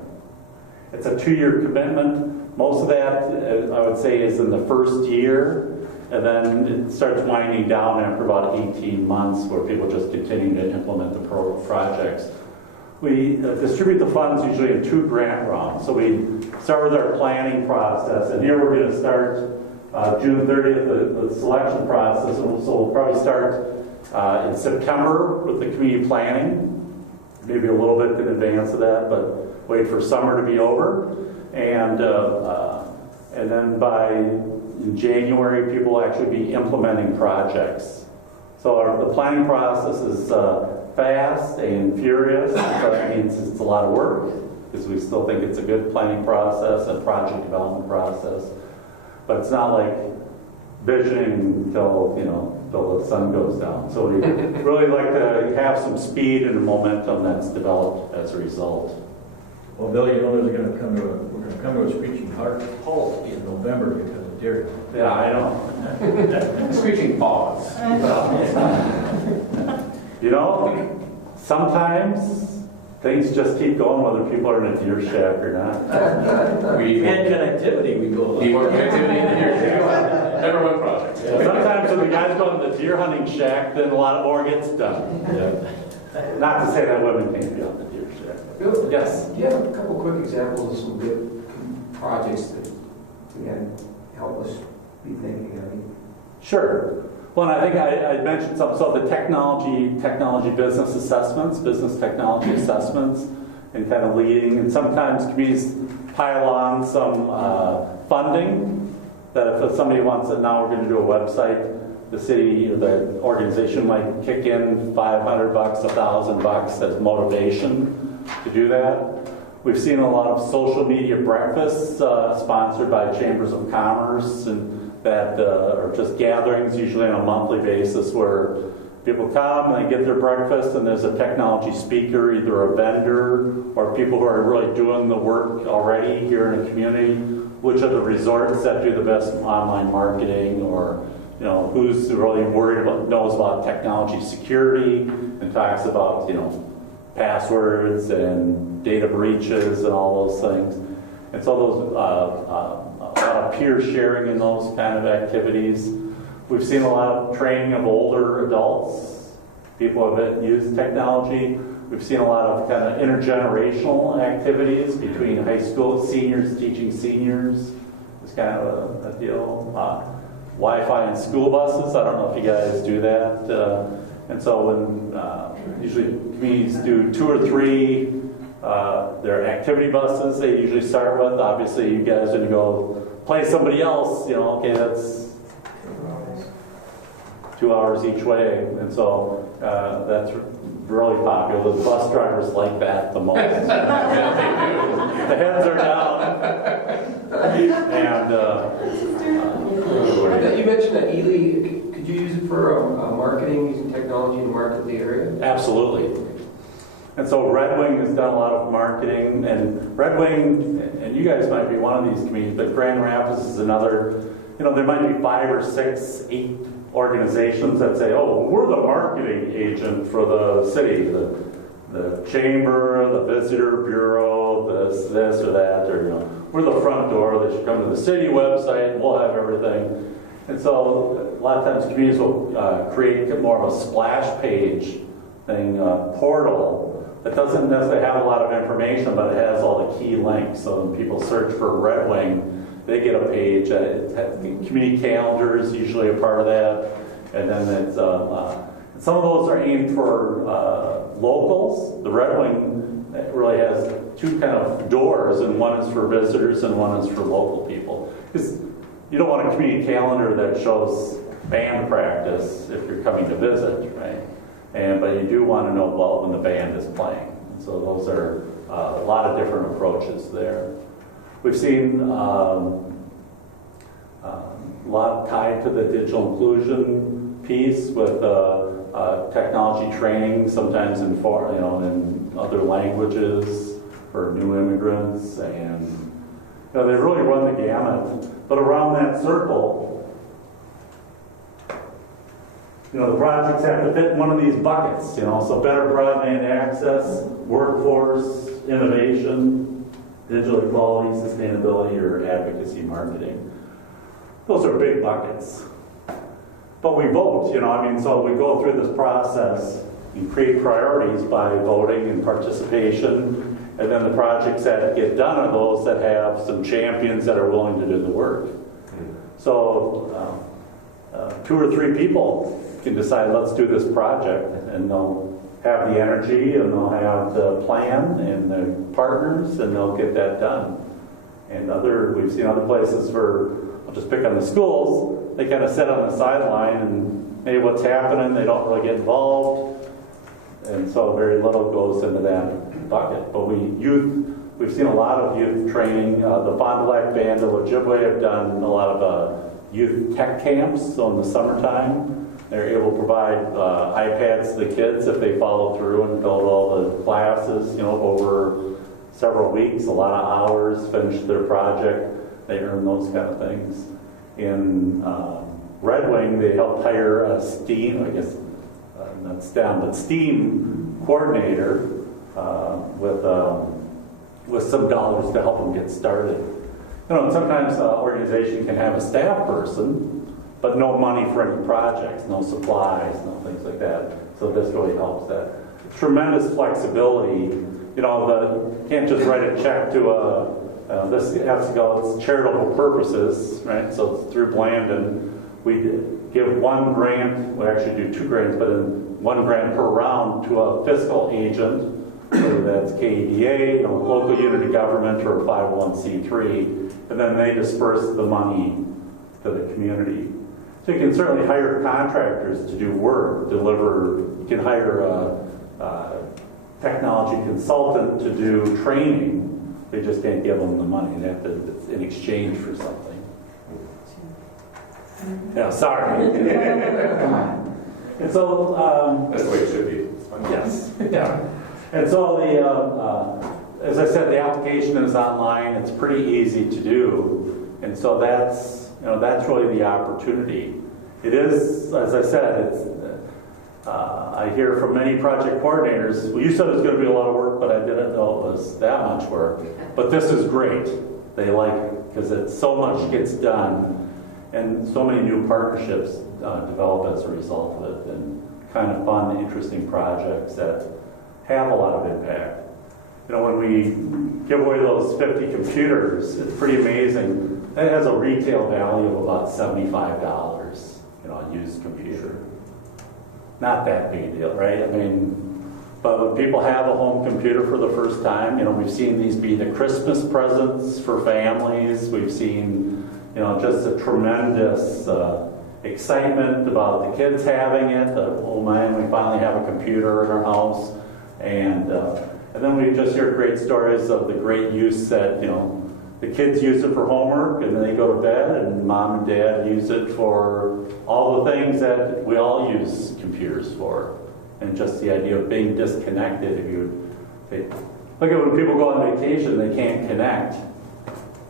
It's a 2-year commitment. Most of that, I would say, is in the first year, and then it starts winding down after about 18 months where people just continue to implement the projects. We distribute the funds usually in 2 grant rounds. So we start with our planning process, and here we're going to start June 30th, the selection process. So we'll probably start in September with the community planning, maybe a little bit in advance of that, but wait for summer to be over. And then by January, people will actually be implementing projects. So the planning process is fast and furious. So that means it's a lot of work, because we still think it's a good planning process and project development process. But it's not like visioning until the sun goes down. So we really like to have some speed and momentum that's developed as a result. Well, Bill, you know we're going to come to a screeching halt in November because of deer. Yeah, I know. Screeching pause. You know, sometimes things just keep going whether people are in a deer shack or not. And connectivity, we go. Need more connectivity in the deer shack. Number 1 project. Yeah. Sometimes when the guys go to the deer hunting shack, then a lot more gets done. Yeah. Not to say that women can't be on the deer shack. Bill, yes? Do you have a couple quick examples of some good projects that, again, help us be thinking of? Sure. Well, and I think I mentioned some. So the technology business assessments, business technology assessments, and kind of leading. And sometimes communities pile on some funding that if somebody wants it, now we're going to do a website, the city, the organization might kick in $500, $1,000 as motivation to do that. We've seen a lot of social media breakfasts sponsored by chambers of commerce, and that are just gatherings, usually on a monthly basis, where people come and they get their breakfast, and there's a technology speaker, either a vendor or people who are really doing the work already here in the community. Which are the resorts that do the best online marketing, or who's really worried about, knows about technology security, and talks about passwords and data breaches and all those things. And so those a lot of peer sharing in those kind of activities. We've seen a lot of training of older adults, people have used technology. We've seen a lot of kind of intergenerational activities between high school seniors teaching seniors. It's kind of a deal. Wi-Fi in school buses. I don't know if you guys do that. And so when usually communities do 2 or 3 their activity buses, they usually start with. Obviously, you guys when you go play somebody else, okay, that's 2 hours each way, and so that's really popular. The bus drivers like that the most. The heads are down. And you mentioned that Ely. Could you use it for marketing, using technology to market the area? Absolutely. And so Red Wing has done a lot of marketing, and Red Wing, and you guys might be one of these communities, but Grand Rapids is another. There might be 5 or 6, 8 organizations that say, oh, we're the marketing agent for the city, the chamber, the visitor bureau, this or that, or we're the front door. They should come to the city website, and we'll have everything. And so a lot of times communities will create more of a splash page thing, portal that doesn't necessarily have a lot of information, but it has all the key links. So when people search for Red Wing, they get a page. Community calendar is usually a part of that. And then it's, some of those are aimed for locals. The Red Wing really has 2 kind of doors, and one is for visitors and one is for local people. Because you don't want a community calendar that shows band practice if you're coming to visit, right? But you do want to know about when the band is playing. And so those are a lot of different approaches there. We've seen a lot tied to the digital inclusion piece with technology training, sometimes in other languages for new immigrants, and they really run the gamut. But around that circle, the projects have to fit in one of these buckets. So better broadband access, workforce, innovation, digital equality, sustainability, or advocacy marketing. Those are big buckets. But we vote, so we go through this process and create priorities by voting and participation, and then the projects that get done are those that have some champions that are willing to do the work. So 2 or 3 people can decide, let's do this project, and they'll have the energy, and they'll have the plan and the partners, and they'll get that done. And we've seen other places I'll just pick on the schools, they kind of sit on the sideline, and maybe what's happening, they don't really get involved, and so very little goes into that bucket. But we've seen a lot of youth training. The Fond du Lac Band of Ojibwe have done a lot of youth tech camps, so in the summertime, they're able to provide iPads to the kids if they follow through and build all the classes, over several weeks, a lot of hours, finish their project. They earn those kind of things. In Red Wing, they helped hire a STEAM, I guess, not STEM, but STEAM coordinator with some dollars to help them get started. Sometimes an organization can have a staff person, but no money for any projects, no supplies, no things like that. So this really helps that. Tremendous flexibility. You can't just write a check to this has to go, it's charitable purposes, right? So it's through Blandin. We give 1 grant, we actually do 2 grants, but 1 grant per round to a fiscal agent, whether that's KEDA, local unit of government, or a 501c3, and then they disperse the money to the community. So you can certainly hire contractors to do work, deliver. You can hire a technology consultant to do training. They just can't give them the money. They have to, it's in exchange for something. Yeah, sorry. And so, That's the way it should be. It's fine. yes, yeah. And so as I said, the application is online. It's pretty easy to do. And so that's really the opportunity. It is, as I said, I hear from many project coordinators, well, you said it was going to be a lot of work, but I didn't know it was that much work. But this is great. They like it because so much gets done and so many new partnerships develop as a result of it, and kind of fun, interesting projects that have a lot of impact. You know, when we give away those 50 computers, it's pretty amazing. That has a retail value of about $75, a used computer. Not that big a deal, right? I mean, but when people have a home computer for the first time, we've seen these be the Christmas presents for families. We've seen, just a tremendous excitement about the kids having it. Oh man, we finally have a computer in our house. And then we just hear great stories of the great use that, the kids use it for homework and then they go to bed, and mom and dad use it for all the things that we all use computers for. And just the idea of being disconnected. Look at when people go on vacation, they can't connect.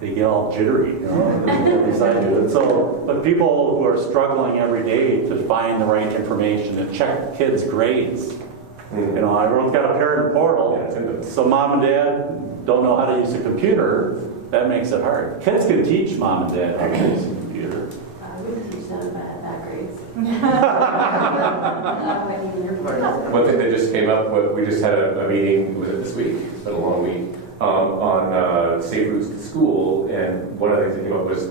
They get all jittery, And so, but people who are struggling every day to find the right information, to check kids' grades. Everyone's got a parent portal. So mom and dad don't know how to use a computer. That makes it hard. Kids can teach mom and dad how to use a computer. We can teach them bad grades. One thing that just came up, we just had a meeting, was it this week? It's been a long week, on safe routes to school, and one of the things that came up was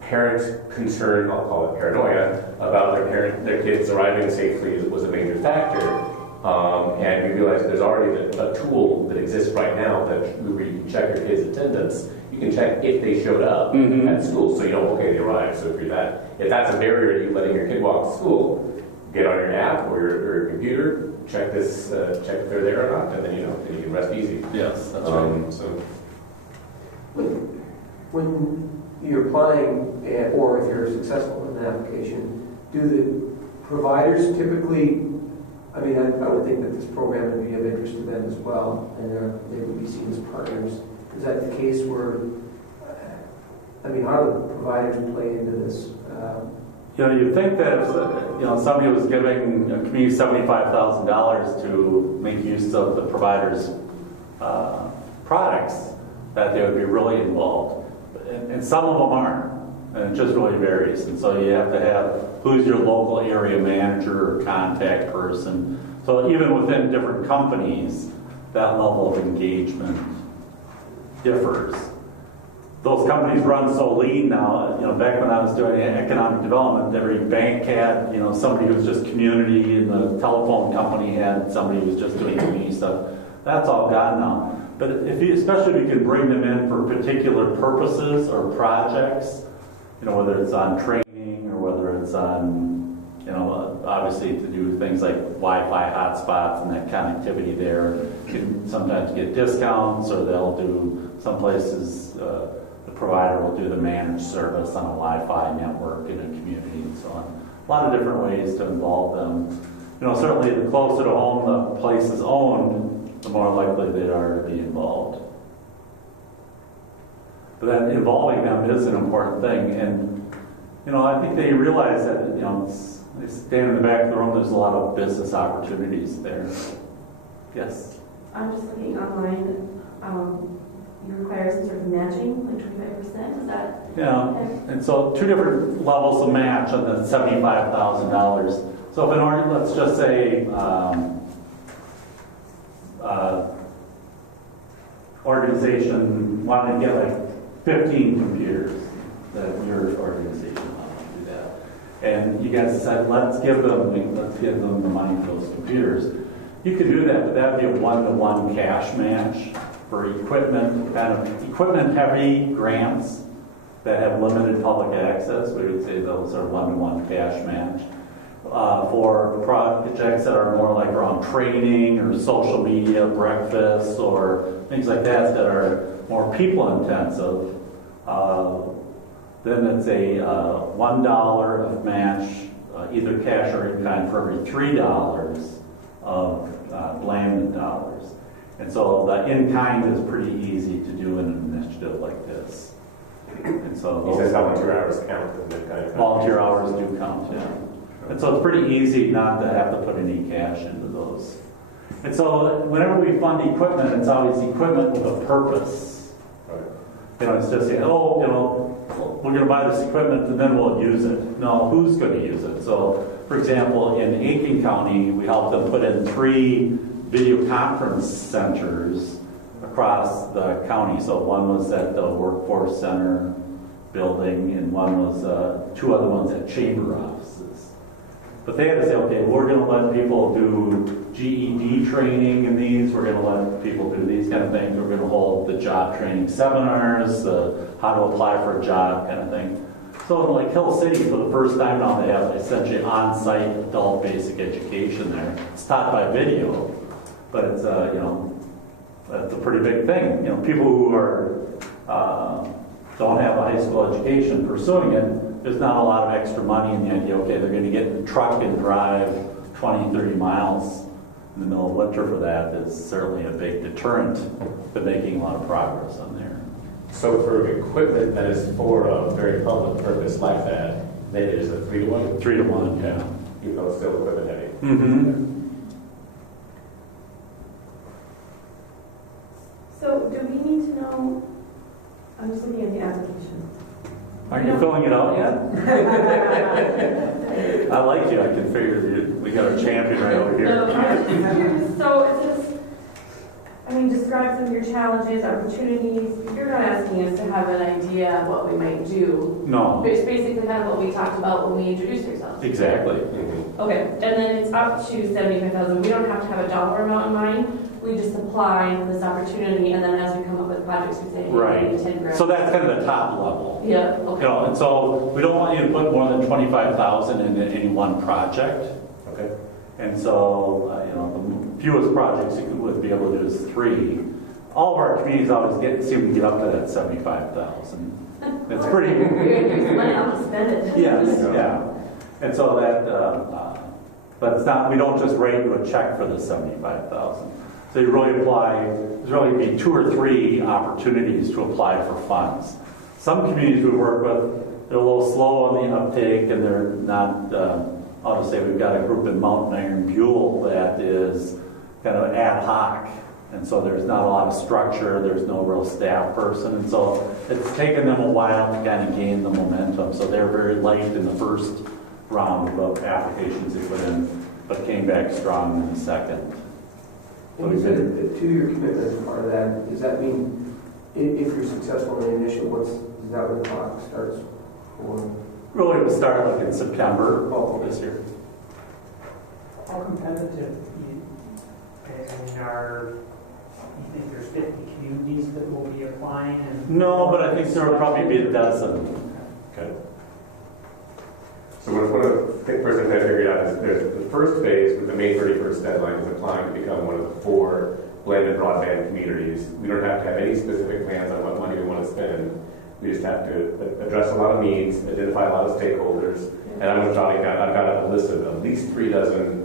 parent concern, I'll call it paranoia, about their kids arriving safely was a major factor. And we realized there's already a tool that exists right now that where you can check your kids' attendance. You can check if they showed up at school, so you know, okay, they arrived. So if that's a barrier to you letting your kid walk to school, get on your app or your computer, check if they're there or not, and then then you can rest easy. Yes, that's right. So when you're applying, or if you're successful in an application, do the providers typically, I would think that this program would be of interest to them as well, and they would be seen as partners. Is that the case where, how do the providers play into this? You'd think that if somebody was giving a community $75,000 to make use of the provider's products, that they would be really involved. And some of them aren't. And it just really varies. And so you have to have who's your local area manager or contact person. So even within different companies, that level of engagement differs. Those companies run so lean now. Back when I was doing economic development, every bank had, somebody who was just community, and the telephone company had somebody who was just doing community stuff. That's all gone now. But especially if you can bring them in for particular purposes or projects, whether it's on training or whether it's on, obviously to do things like Wi-Fi hotspots and that connectivity there. You can sometimes get discounts, or they'll do, some places, the provider will do the managed service on a Wi-Fi network in a community and so on. A lot of different ways to involve them. Certainly the closer to home the place is owned, the more likely they are to be involved. But then involving them is an important thing, and I think they realize that they stand in the back of the room. There's a lot of business opportunities there. Yes. I'm just looking online. You require some sort of matching, like 25%. Is that? Yeah. And so 2 different levels of match on the $75,000. So if let's just say organization wanted to get like 15 computers, that your organization wanted to do that. And you guys decided, let's give them the money for those computers. You could do that, but that would be a 1-to-1 cash match for equipment, kind of equipment-heavy grants. that have limited public access, we would say those are one-to-one cash match. For projects that are more like around training or social media, breakfasts, or things like that that are more people intensive, then it's a $1 of match, either cash or in kind, for every $3 of Blandin dollars. And so the in kind is pretty easy to do in an initiative like this. And so He says volunteer hours count as an kind. volunteer hours do count, yeah. And so it's pretty easy not to have to put any cash into those. And so whenever we fund equipment, it's always equipment with a purpose. Right. You know, it's just, oh, you know, we're going to buy this equipment and then we'll use it. No, who's going to use it? So, for example, in Aiken County, we helped them put in 3 video conference centers across the county. So one was at the Workforce Center building, and one was 2 other ones at chamber offices. But they had to say, okay, we're going to let people do GED training in these. We're going to let people do these kind of things. We're going to hold the job training seminars, how to apply for a job kind of thing. So in like Hill City, for the first time now, they have essentially on-site adult basic education there. It's taught by video, but it's you know, that's a pretty big thing. You know, people who are don't have a high school education pursuing it, there's not a lot of extra money in the idea, okay, they're going to get in the truck and drive 20, 30 miles in the middle of winter for that is certainly a big deterrent to making a lot of progress on there. So for equipment that is for a very public purpose like that, then it is a 3-to-1? 3-to-1, yeah. Even though it's still equipment heavy. Mm-hmm. So do we need to know, I'm just looking at the application. Aren't you filling it out yet? I like you. I can figure we got a champion right over here. No, I'm just curious. So it says, I mean, describe some of your challenges, opportunities. You're not asking us to have an idea of what we might do. No. But it's basically kind of what we talked about when we introduced ourselves. Exactly. Okay, and then it's up to 75,000. We don't have to have a dollar amount in mind. We just apply for this opportunity, and then as we come up with projects, we say, hey, Right. we need 10 grand. So that's kind of the top level. Yeah, okay. You know, and so we don't want you to put more than 25,000 into any one project. Okay. And so, you know, the fewest projects you would be able to do is 3. All of our communities always seem to get up to that 75,000. It's pretty. Here's money, I'll just spend it. Yes, yeah. And so that, but it's not, we don't just write you a check for the 75,000. So you really apply, there's really be 2 or 3 opportunities to apply for funds. Some communities we work with, they're a little slow on the uptake, and they're not, I'll just say we've got a group in Mountain Iron Buell that is kind of ad hoc. And so there's not a lot of structure, there's no real staff person. And so it's taken them a while to kind of gain the momentum. So they're very light in the first round of applications they put in, but came back strong in the second. And you said a 2-year commitment as part of that. Does that mean if you're successful in the initial, is that when the clock starts? Or? Really, we'll start like in September this year. How competitive you think there's 50 communities that will be applying? No, but I think there will probably be a dozen. Okay. So one of the first things I figured out is there's the first phase with the May 31st deadline is applying to become one of the 4 Blandin broadband communities. We don't have to have any specific plans on what money we want to spend. We just have to address a lot of needs, identify a lot of stakeholders, and I'm jotting down. I've got a list of at least 3 dozen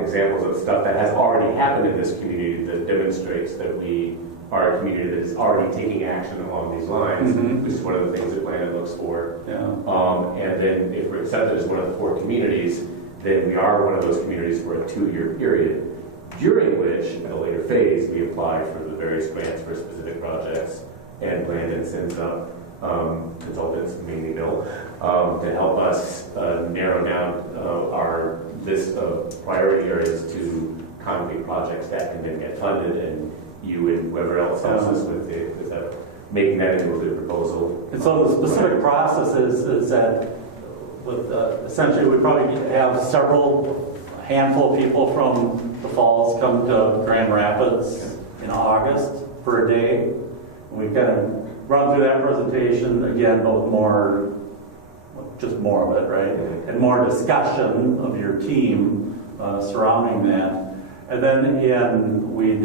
examples of stuff that has already happened in this community that demonstrates that we are a community that is already taking action along these lines, which is one of the things that Blandin looks for. Yeah. And then if we're accepted as one of the 4 communities, then we are one of those communities for a 2-year period, during which, at a later phase, we apply for the various grants for specific projects, and Blandin sends up consultants, mainly Bill, to help us narrow down our list of priority areas to concrete projects that can then get funded, and you and whoever else helps us with making that into a good proposal. And so the specific process is that with essentially we probably have a handful of people from the Falls come to Grand Rapids in August for a day. And we kind of run through that presentation again, both more, just more of it, right? And more discussion of your team surrounding that. And then we'd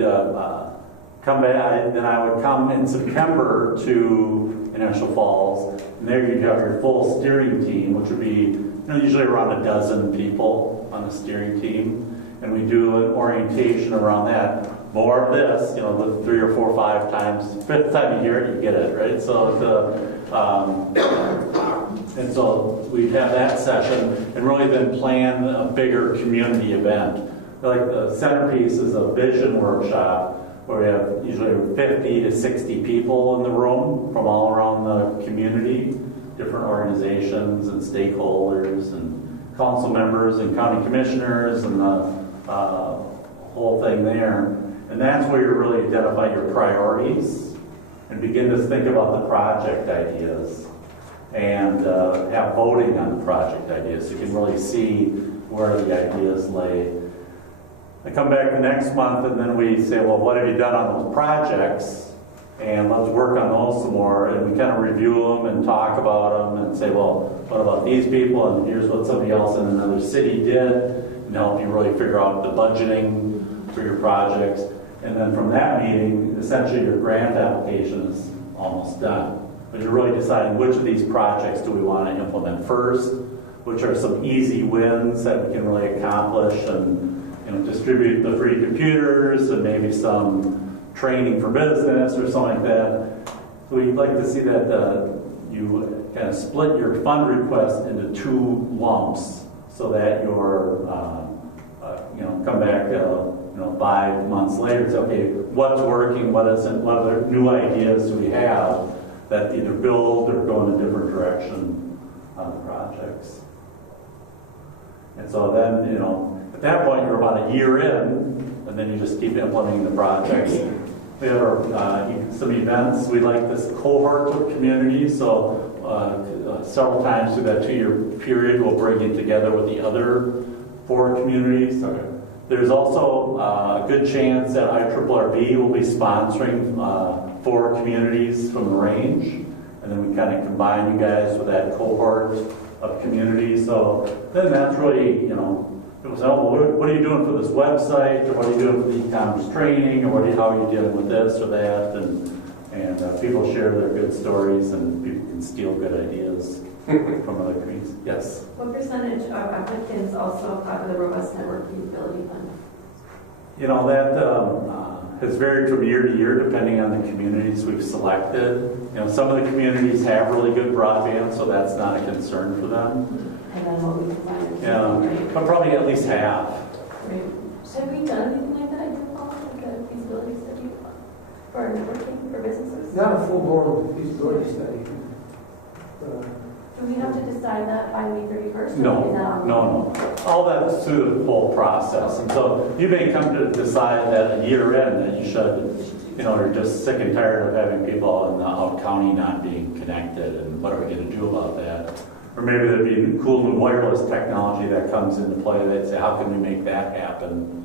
come back, then I would come in September to National Falls, and there you'd have your full steering team, which would be usually around a dozen people on the steering team. And we do an orientation around that. More of this, the 3 or 4 or 5 times, 5th time you hear it, you get it, right? So and so we'd have that session and really then plan a bigger community event. Like the centerpiece is a vision workshop where we have usually 50 to 60 people in the room from all around the community, different organizations and stakeholders and council members and county commissioners and the whole thing there. And that's where you really identify your priorities and begin to think about the project ideas and have voting on the project ideas so you can really see where the ideas lay. I come back the next month and then we say, well, what have you done on those projects? And let's work on those some more. And we kind of review them and talk about them and say, well, what about these people? And here's what somebody else in another city did, and help you really figure out the budgeting for your projects. And then from that meeting, essentially your grant application is almost done. But you're really deciding which of these projects do we want to implement first, which are some easy wins that we can really accomplish, and distribute the free computers and maybe some training for business or something like that. So we'd like to see that you kind of split your fund request into 2 lumps so that your, come back 5 months later and say, okay, what's working, what isn't, what other new ideas do we have that either build or go in a different direction on the projects. And so then, at that point, you're about a year in, and then you just keep implementing the projects. We have some events. We like this cohort of communities, so several times through that 2-year period, we'll bring you together with the other 4 communities. Okay. There's also a good chance that IRRB will be sponsoring 4 communities from the range, and then we kind of combine you guys with that cohort of communities. So then that's really, people say, oh, well, what are you doing for this website, or what are you doing for the e-commerce training, or how are you dealing with this or that, and people share their good stories, and people can steal good ideas from other communities. Yes? What percentage of applicants also apply for the Robust Network Feasibility Fund? That has varied from year to year depending on the communities we've selected. Some of the communities have really good broadband, so that's not a concern for them. And then what we find. Yeah, but probably at least half. Right. Have we done anything like that in your fall, like a feasibility study for networking for businesses? Not a full-blown feasibility study. Do we have to decide that by May 31st? No. All that's through the whole process. And so you may come to decide that a year in that you should, you're just sick and tired of having people in the out county not being connected, and what are we going to do about that? Or maybe there'd be cool new wireless technology that comes into play. They'd say, how can we make that happen?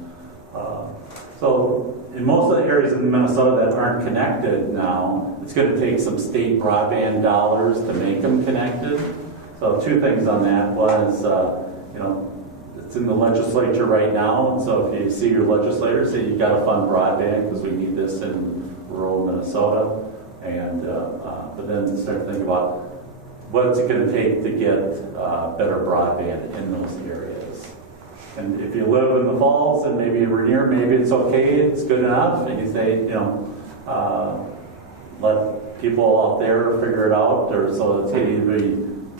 So in most of the areas in Minnesota that aren't connected now, it's going to take some state broadband dollars to make them connected. So 2 things on that. One is, it's in the legislature right now. And so if you see your legislator say you've got to fund broadband because we need this in rural Minnesota, and but then start to think about what's it going to take to get better broadband in those areas. And if you live in the Falls and maybe you're near, maybe it's okay, it's good enough, and you say, let people out there figure it out, or so it's either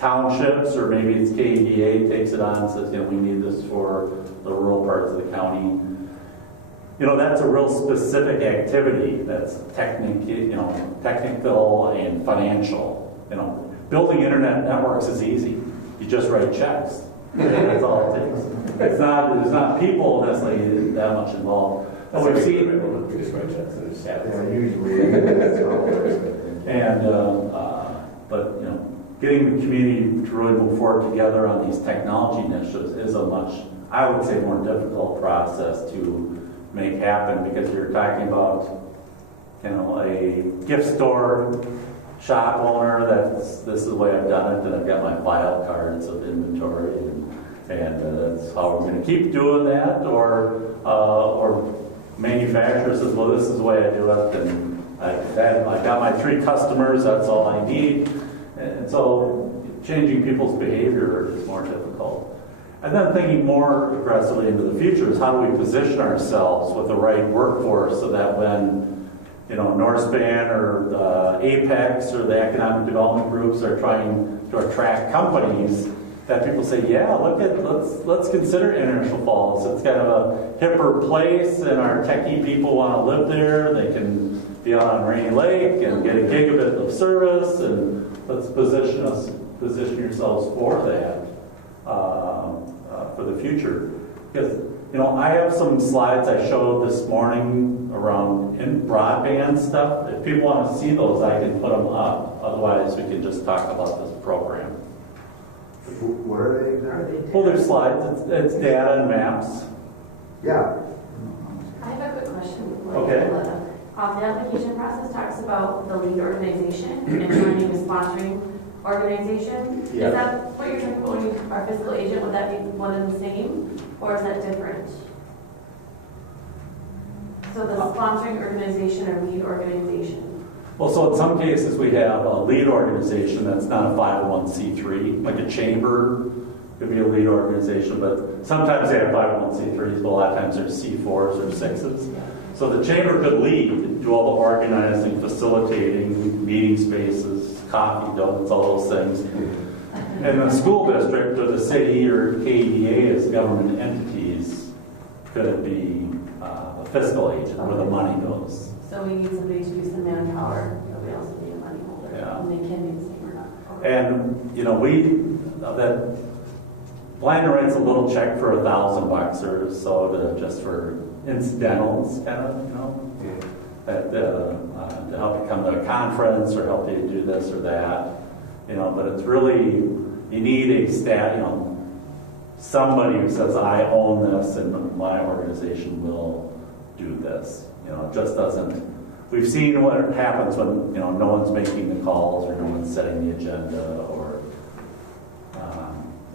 townships, or maybe it's KEDA takes it on and says, we need this for the rural parts of the county. That's a real specific activity that's technical and financial. Building internet networks is easy. You just write checks. That's all it takes. There's not people necessarily that much involved. And we've seen we just write checks and just have it. Usually. But getting the community to really move forward together on these technology initiatives is a much, I would say, more difficult process to make happen, because you're talking about a gift store shop owner, this is the way I've done it, and I've got my file cards of inventory, and that's how we're going to keep doing that, or manufacturer says, well, this is the way I do it, and I got my 3 customers, that's all I need. And so changing people's behavior is more difficult. And then thinking more aggressively into the future is how do we position ourselves with the right workforce so that when, you know, Northspan or Apex or the economic development groups are trying to attract companies, that people say, yeah, let's consider International Falls. It's kind of a hipper place, and our techie people want to live there. They can be out on Rainy Lake and get a gigabit of service, and let's position yourselves for that. For the future. Because, you know, I have some slides I showed this morning around broadband stuff. If people want to see those, I can put them up. Otherwise, we can just talk about this program. What are they? Well, there's slides. It's data and maps. Yeah. I have a quick question. Okay. The application process talks about the lead organization and finding a sponsoring organization. Yeah. Is that what you're talking about when you are fiscal agent? Would that be one and the same, or is that different? So the sponsoring organization or lead organization? Well, so in some cases we have a lead organization that's not a 501c3, like a chamber could be a lead organization, but sometimes they have 501c3s, but a lot of times they're C4s or 6s. So the chamber could lead, do all the organizing, facilitating, meeting spaces, coffee, donuts, all those things. And the school district or the city or KEDA as government entities could be a fiscal agent where the money goes. So we need somebody to do some manpower, but we also need a money holder. Yeah. And they can be the same or not. And, you know, that Blandin writes a little check for $1,000 or so just for incidentals, kind of, you know, to help you come to a conference or help you do this or that, you know. But it's really, you need a staff, you know, somebody who says, I own this and my organization will do this. You know, it just doesn't. We've seen what happens when, you know, no one's making the calls or no one's setting the agenda, or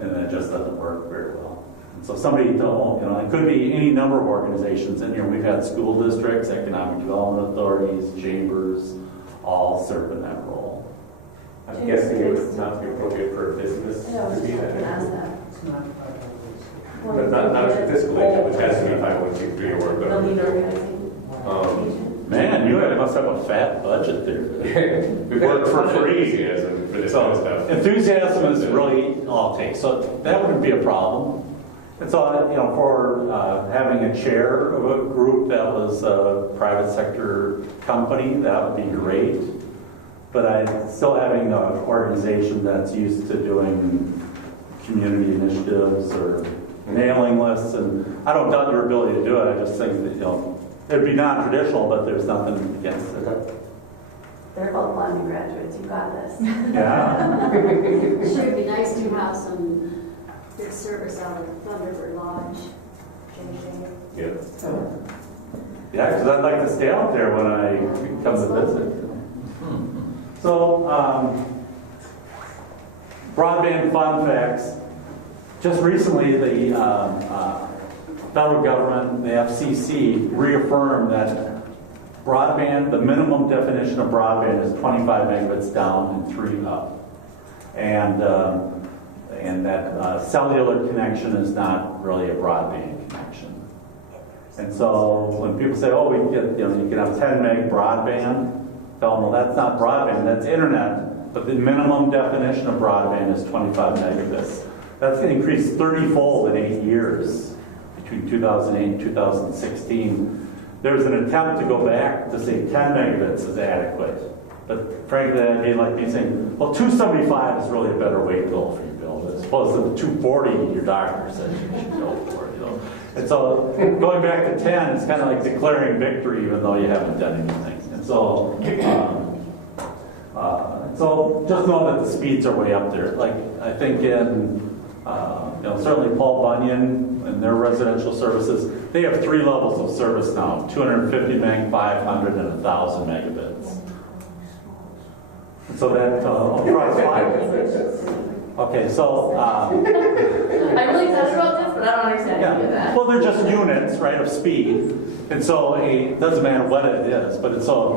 and it just doesn't work very well. And so somebody don't, you know, it could be any number of organizations in here. We've had school districts, economic development authorities, chambers, all serve in that role. I'm guessing it would not be appropriate for a business to be that. It's not But not a fiscal agent, which has to be 501c3 or The lead whatever. organization. Man, you must have a fat budget there. We've Work got for free. enthusiasm for this kind of So stuff. enthusiasm is really all it takes. So that wouldn't be a problem. And so, you know, for having a chair of a group that was a private sector company, that would be great. But still having an organization that's used to doing community initiatives or mailing lists, and I don't doubt your ability to do it. I just think that, you know, it'd be non-traditional, but there's nothing against it. They're both Blandin graduates. You got this. Yeah. Sure, it'd be nice to have some good service out of Thunderbird Lodge. Yeah. Yeah, because I'd like to stay out there when I come to visit. So, broadband fun facts. Just recently, the federal government, the FCC, reaffirmed that broadband, the minimum definition of broadband is 25 megabits down and 3 up. And that cellular connection is not really a broadband connection. And so when people say, oh, we can get, you know, you can have 10 meg broadband, tell them, well, that's not broadband, that's internet. But the minimum definition of broadband is 25 megabits. That's increased 30-fold in 8 years, between 2008 and 2016. There was an attempt to go back to say 10 megabits is adequate. But frankly, that'd be like me saying, well, 275 is really a better weight goal for you, Bill, as opposed to the 240 your doctor says you should go for, you know. And so going back to 10 is kind of like declaring victory even though you haven't done anything. And so, so just know that the speeds are way up there. Like, I think in, you know, certainly Paul Bunyan and their residential services, they have 3 levels of service now, 250 meg, 500, and 1,000 megabits. So that across 5. Okay, so I'm really excited about this, but I don't understand any of that. well, they're just units, right, of speed, and so it doesn't matter what it is. But it's so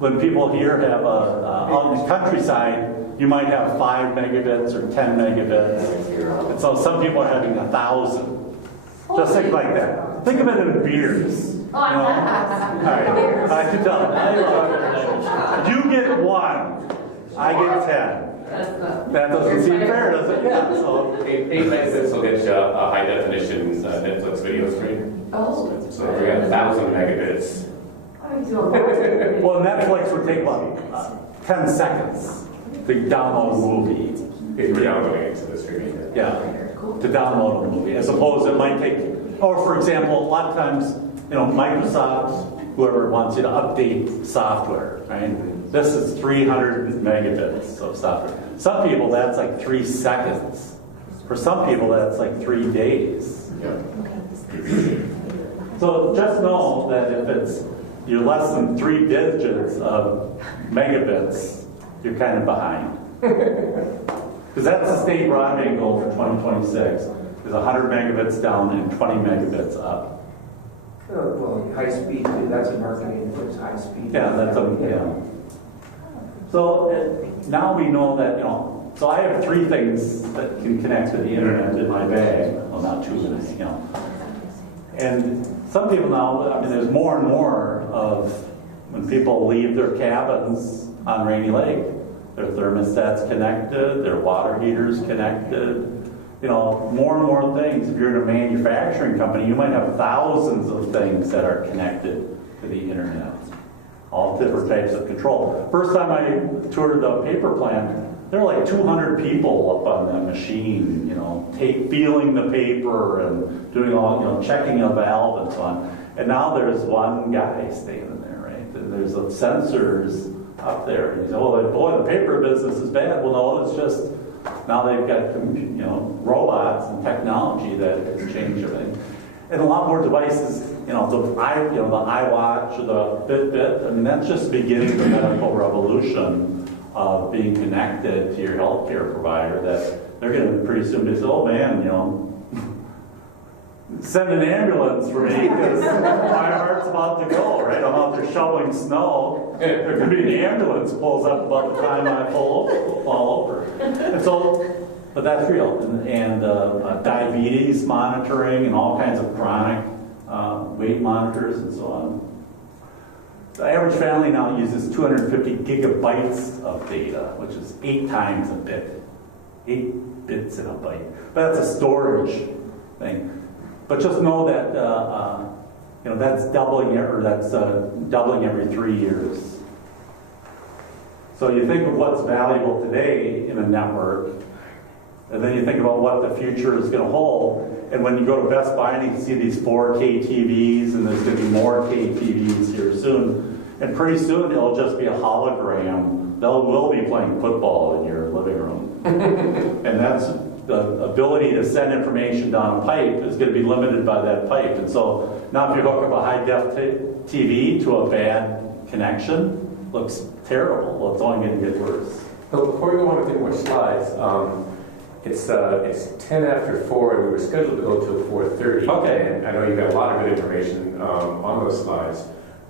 when people here have out in the countryside, you might have 5 megabits or 10 megabits, and so some people are having 1,000. Just think like that. Think of it in beers. Oh, I'm not. All right, I can tell. You get 1, I get 10. That doesn't seem fair, does it? Yeah. So 8 megabits will get you a high definition Netflix video stream. Oh. So if you got 1,000 megabits. well, Netflix would take about 10 seconds to download a movie. If you were downloading it to the streaming. Yeah, to download a movie, as opposed it might take, or for example, a lot of times, Microsoft, whoever wants you to update software, right? This is 300 megabits of software. Some people, that's like 3 seconds. For some people, that's like 3 days. Yeah. So just know that if you're less than 3 digits of megabits, you're kind of behind. Because that's the state broadband goal for 2026, is 100 megabits down and 20 megabits up. Oh, well, high speed, too. That's a marketing, it's high speed. Yeah, that's yeah. So now we know that, so I have 3 things that can connect to the internet in my bag. Well, not 2 minutes, And some people now, there's more and more of when people leave their cabins on Rainy Lake, their thermostats connected, their water heaters connected, more and more things. If you're in a manufacturing company, you might have thousands of things that are connected to the internet. All different types of control. First time I toured the paper plant, there were like 200 people up on that machine, feeling the paper and doing all, checking a valve and so on. And now there's one guy standing there, right? And there's sensors up there. And you say, well, boy, the paper business is bad. Well, no, it's just now they've got, robots and technology that can change everything. And a lot more devices, the iWatch or the Fitbit, that's just beginning the medical revolution of being connected to your healthcare provider, that they're going to pretty soon be, oh man, send an ambulance for me because my heart's about to go, right? I'm out there shoveling snow. There could be an ambulance pulls up about the time I fall over. And so, but that's real. And diabetes monitoring and all kinds of chronic weight monitors and so on. The average family now uses 250 gigabytes of data, which is 8 times a bit. 8 bits in a byte. But that's a storage thing. But just know that that's doubling every 3 years. So you think of what's valuable today in a network, and then you think about what the future is going to hold. And when you go to Best Buy and you can see these 4K TVs, and there's going to be more K TVs here soon. And pretty soon it'll just be a hologram. We'll be playing football in your living room. And that's the ability to send information down a pipe is going to be limited by that pipe. And so now if you hook up a high-def TV to a bad connection, looks terrible. Well, it's only going to get worse. So before we go on with any more slides, it's 10 after 4, and we were scheduled to go till 4:30. Okay. And I know you've got a lot of good information on those slides,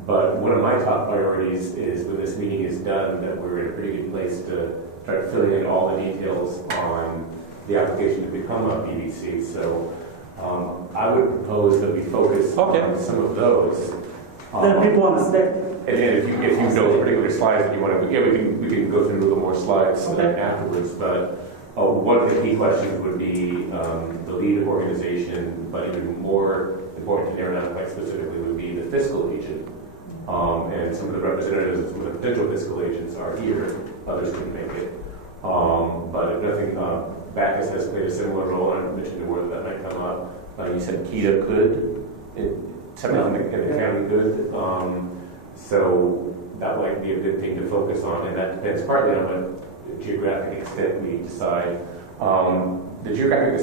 but one of my top priorities is when this meeting is done, that we're in a pretty good place to start filling in all the details on the application to become a BBC. So I would propose that we focus on some of those. Then people want to stick. And then if you know particular slides that you want to, we can go through a little more slides afterwards. But one of the key questions would be the lead organization, but even more important to narrow down quite specifically would be the fiscal agent. And some of the representatives of some of the potential fiscal agents are here. Others couldn't make it. But if nothing, Backus has played a similar role, and I mentioned the word that might come up. You said KETA could, something in the county could. So that might be a good thing to focus on, and that depends partly on what geographic extent we decide. The geographic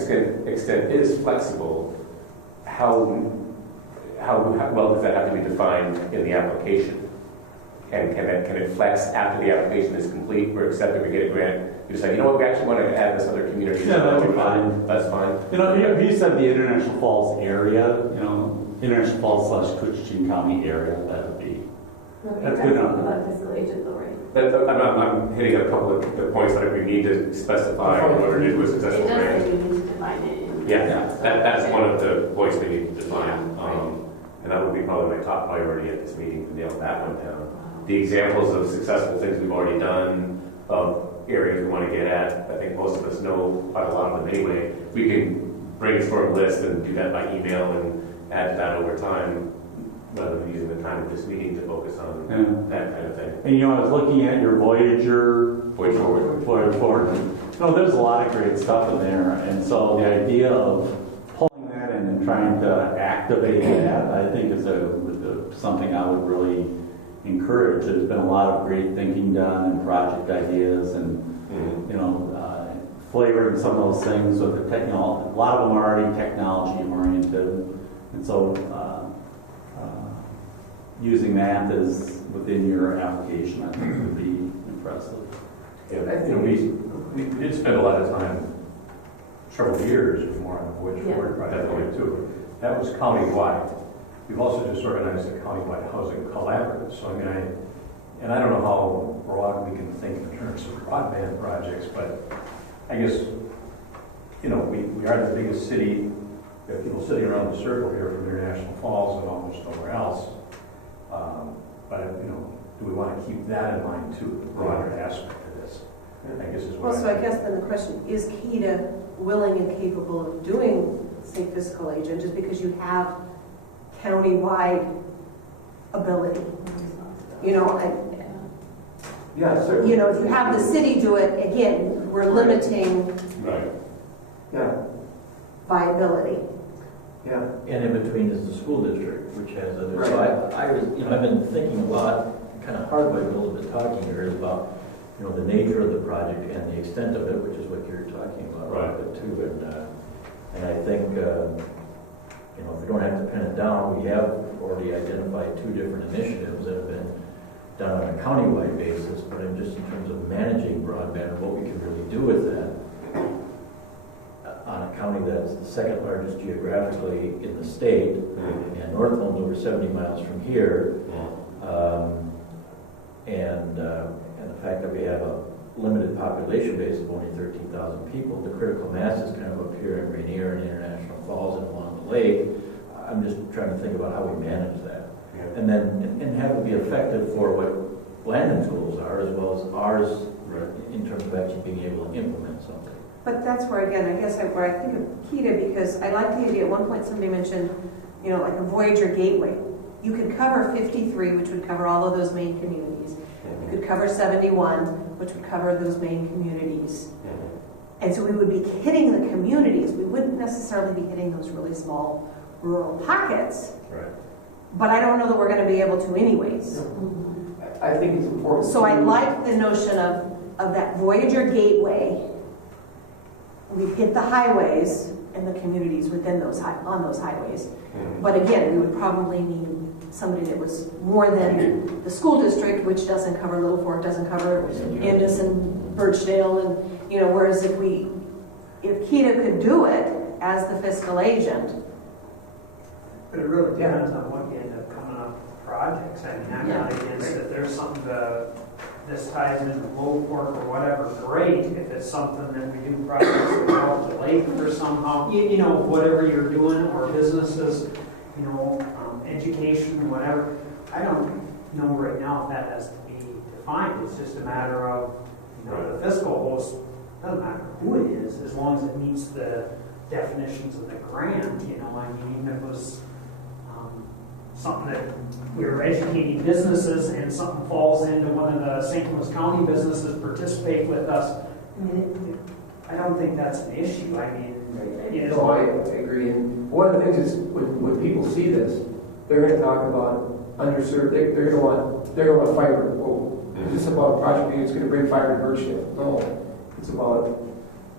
extent is flexible. How well does that have to be defined in the application? And can it flex after the application is complete, we're accepted, we get a grant, you decide, you know what, we actually want to add this other community. Yeah, that'd be fine. That's fine. You know, if you said the International Falls area, you know, International Falls / Coochin County area, that would be, that's good enough. About fiscal agent though, right? But I'm hitting a couple of the points that we need to specify in order to do a successful It does grant. say we need to define it. Yeah, that's one of the points we need to define. And that would be probably my top priority at this meeting, to nail that one down. The examples of successful things we've already done, of areas we want to get at, I think most of us know quite a lot of them anyway. We can brainstorm a list and do that by email and add to that over time, rather than using the time of this meeting to focus on that kind of thing. And you know, I was looking at your Voyager forward. No, there's a lot of great stuff in there, and so the idea of pulling that in and trying to activate that, I think is something I would really encourage. There's been a lot of great thinking done and project ideas, and you know, flavoring some of those things with the technology. A lot of them are already technology oriented, and so using that as within your application, I think would be impressive. Yeah, you know, we did spend a lot of time, several years more on the Voyage Forward project too. That was countywide. We've also just organized a countywide housing collaborative. So I mean, I don't know how broad we can think in terms of broadband projects, but I guess, you know, we are the biggest city. We have people sitting around the circle here from International Falls and almost nowhere else. But you know, do we want to keep that in mind too, the broader aspect of this? I guess is what. Well, so I guess then the question is: KEDA willing and capable of doing, say, fiscal agent, just because you have county-wide ability? You know, Yeah, certainly. you know, if you have the city do it, again, we're limiting Yeah, viability. yeah. And in between is the school district, which has other. So I was, you know, I've been thinking a lot, kind of hard way a little bit talking here about, you know, the nature of the project and the extent of it, which is what you're talking about, too. And I think, you know, if we don't have to pin it down, we have already identified 2 different initiatives that have been done on a countywide basis, but in just in terms of managing broadband and what we can really do with that on a county that's the second largest geographically in the state, and Northland's over 70 miles from here, and the fact that we have a limited population base of only 13,000 people, the critical mass is kind of up here in Rainier and International Falls and along the lake. I'm just trying to think about how we manage that. And then and have it be effective for what Blandin's goals are, as well as ours, in terms of actually being able to implement something. But that's where, again, I guess where I think of KEDA, because I like the idea. At one point somebody mentioned, you know, like a Voyager gateway. You could cover 53, which would cover all of those main communities. You could cover 71, which would cover those main communities. And so we would be hitting the communities. We wouldn't necessarily be hitting those really small rural pockets. Right. But I don't know that we're going to be able to anyways. I think it's important. So I like the notion of that Voyager gateway. We've hit the highways and the communities within those on those highways. But again, we would probably need somebody that was more than the school district, which doesn't cover Little Fork, doesn't cover Indus and Birchdale, and you know. Whereas if KEDA could do it as the fiscal agent. But it really depends on what you end up coming up with projects. I mean, I'm not against it. There's something this ties into Little Fork or whatever, great. If it's something that we do projects that help the lake or somehow, you know, whatever you're doing, or businesses, you know, education, whatever. I don't know right now if that has to be defined. It's just a matter of, you know, the fiscal goals. Doesn't matter who it is, as long as it meets the definitions of the grant. You know, I mean, even if it was something that we're educating businesses and something falls into one of the St. Louis County businesses participate with us, I mean, I don't think that's an issue. I mean, you know, I agree. And one of the things is when people see this, they're going to talk about underserved. They're going to want fiber. Well, is this about a project that's going to bring fiber to Birchdale? No, it's about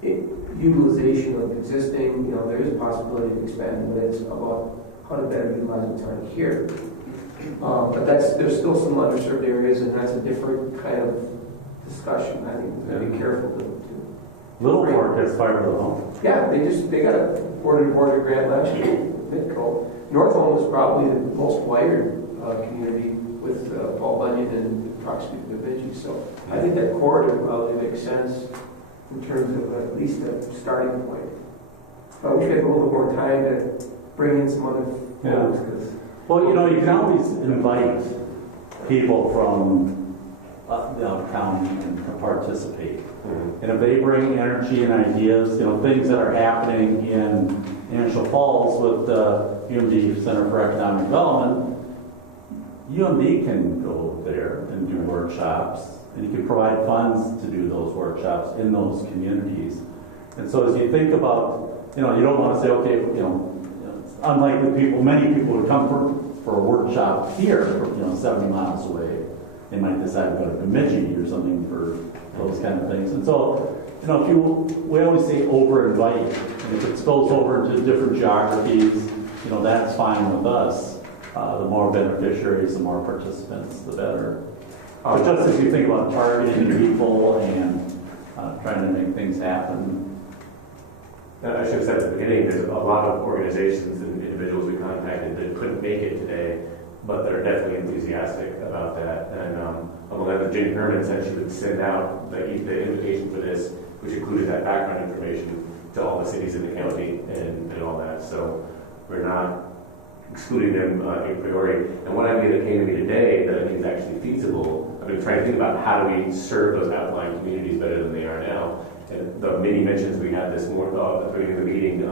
utilization of existing. You know, there is a possibility of expanding, but it's about how to better utilize what's already here. But there's still some underserved areas, and that's a different kind of discussion. I think we gotta be careful to. Littleport has fiber to the home. Yeah, they got a border-to-border grant last year, Midco. North Home was probably the most wired community with Paul Bunyan and proximity to Bemidji. So I think that corridor probably makes sense in terms of at least a starting point. But we should have a little more time to bring in some other folks. Cause Well, you can always invite people from the county and participate. And if they bring energy and ideas, things that are happening in National Falls with the UMD Center for Economic Development, UMD can go there and do workshops, and you can provide funds to do those workshops in those communities. And so as you think about, you don't want to say, okay, it's unlikely many people would come for a workshop here, 70 miles away. They might decide to go to Bemidji or something for those kind of things. And so, we always say over-invite. And if it spills over into different geographies, that's fine with us. The more beneficiaries, the more participants, the better. But just as you think about targeting people and trying to make things happen. I should have said at the beginning, there's a lot of organizations and individuals we contacted that couldn't make it today, but that are definitely enthusiastic about that. And among other, Jenny Herman said she would send out the invitation for this, which included that background information to all the cities in the county and all that. So we're not excluding them a priori. And one idea that came to me today that I think is actually feasible, I've been trying to think about how do we serve those outlying communities better than they are now. And the many mentions we had this morning at the beginning of the meeting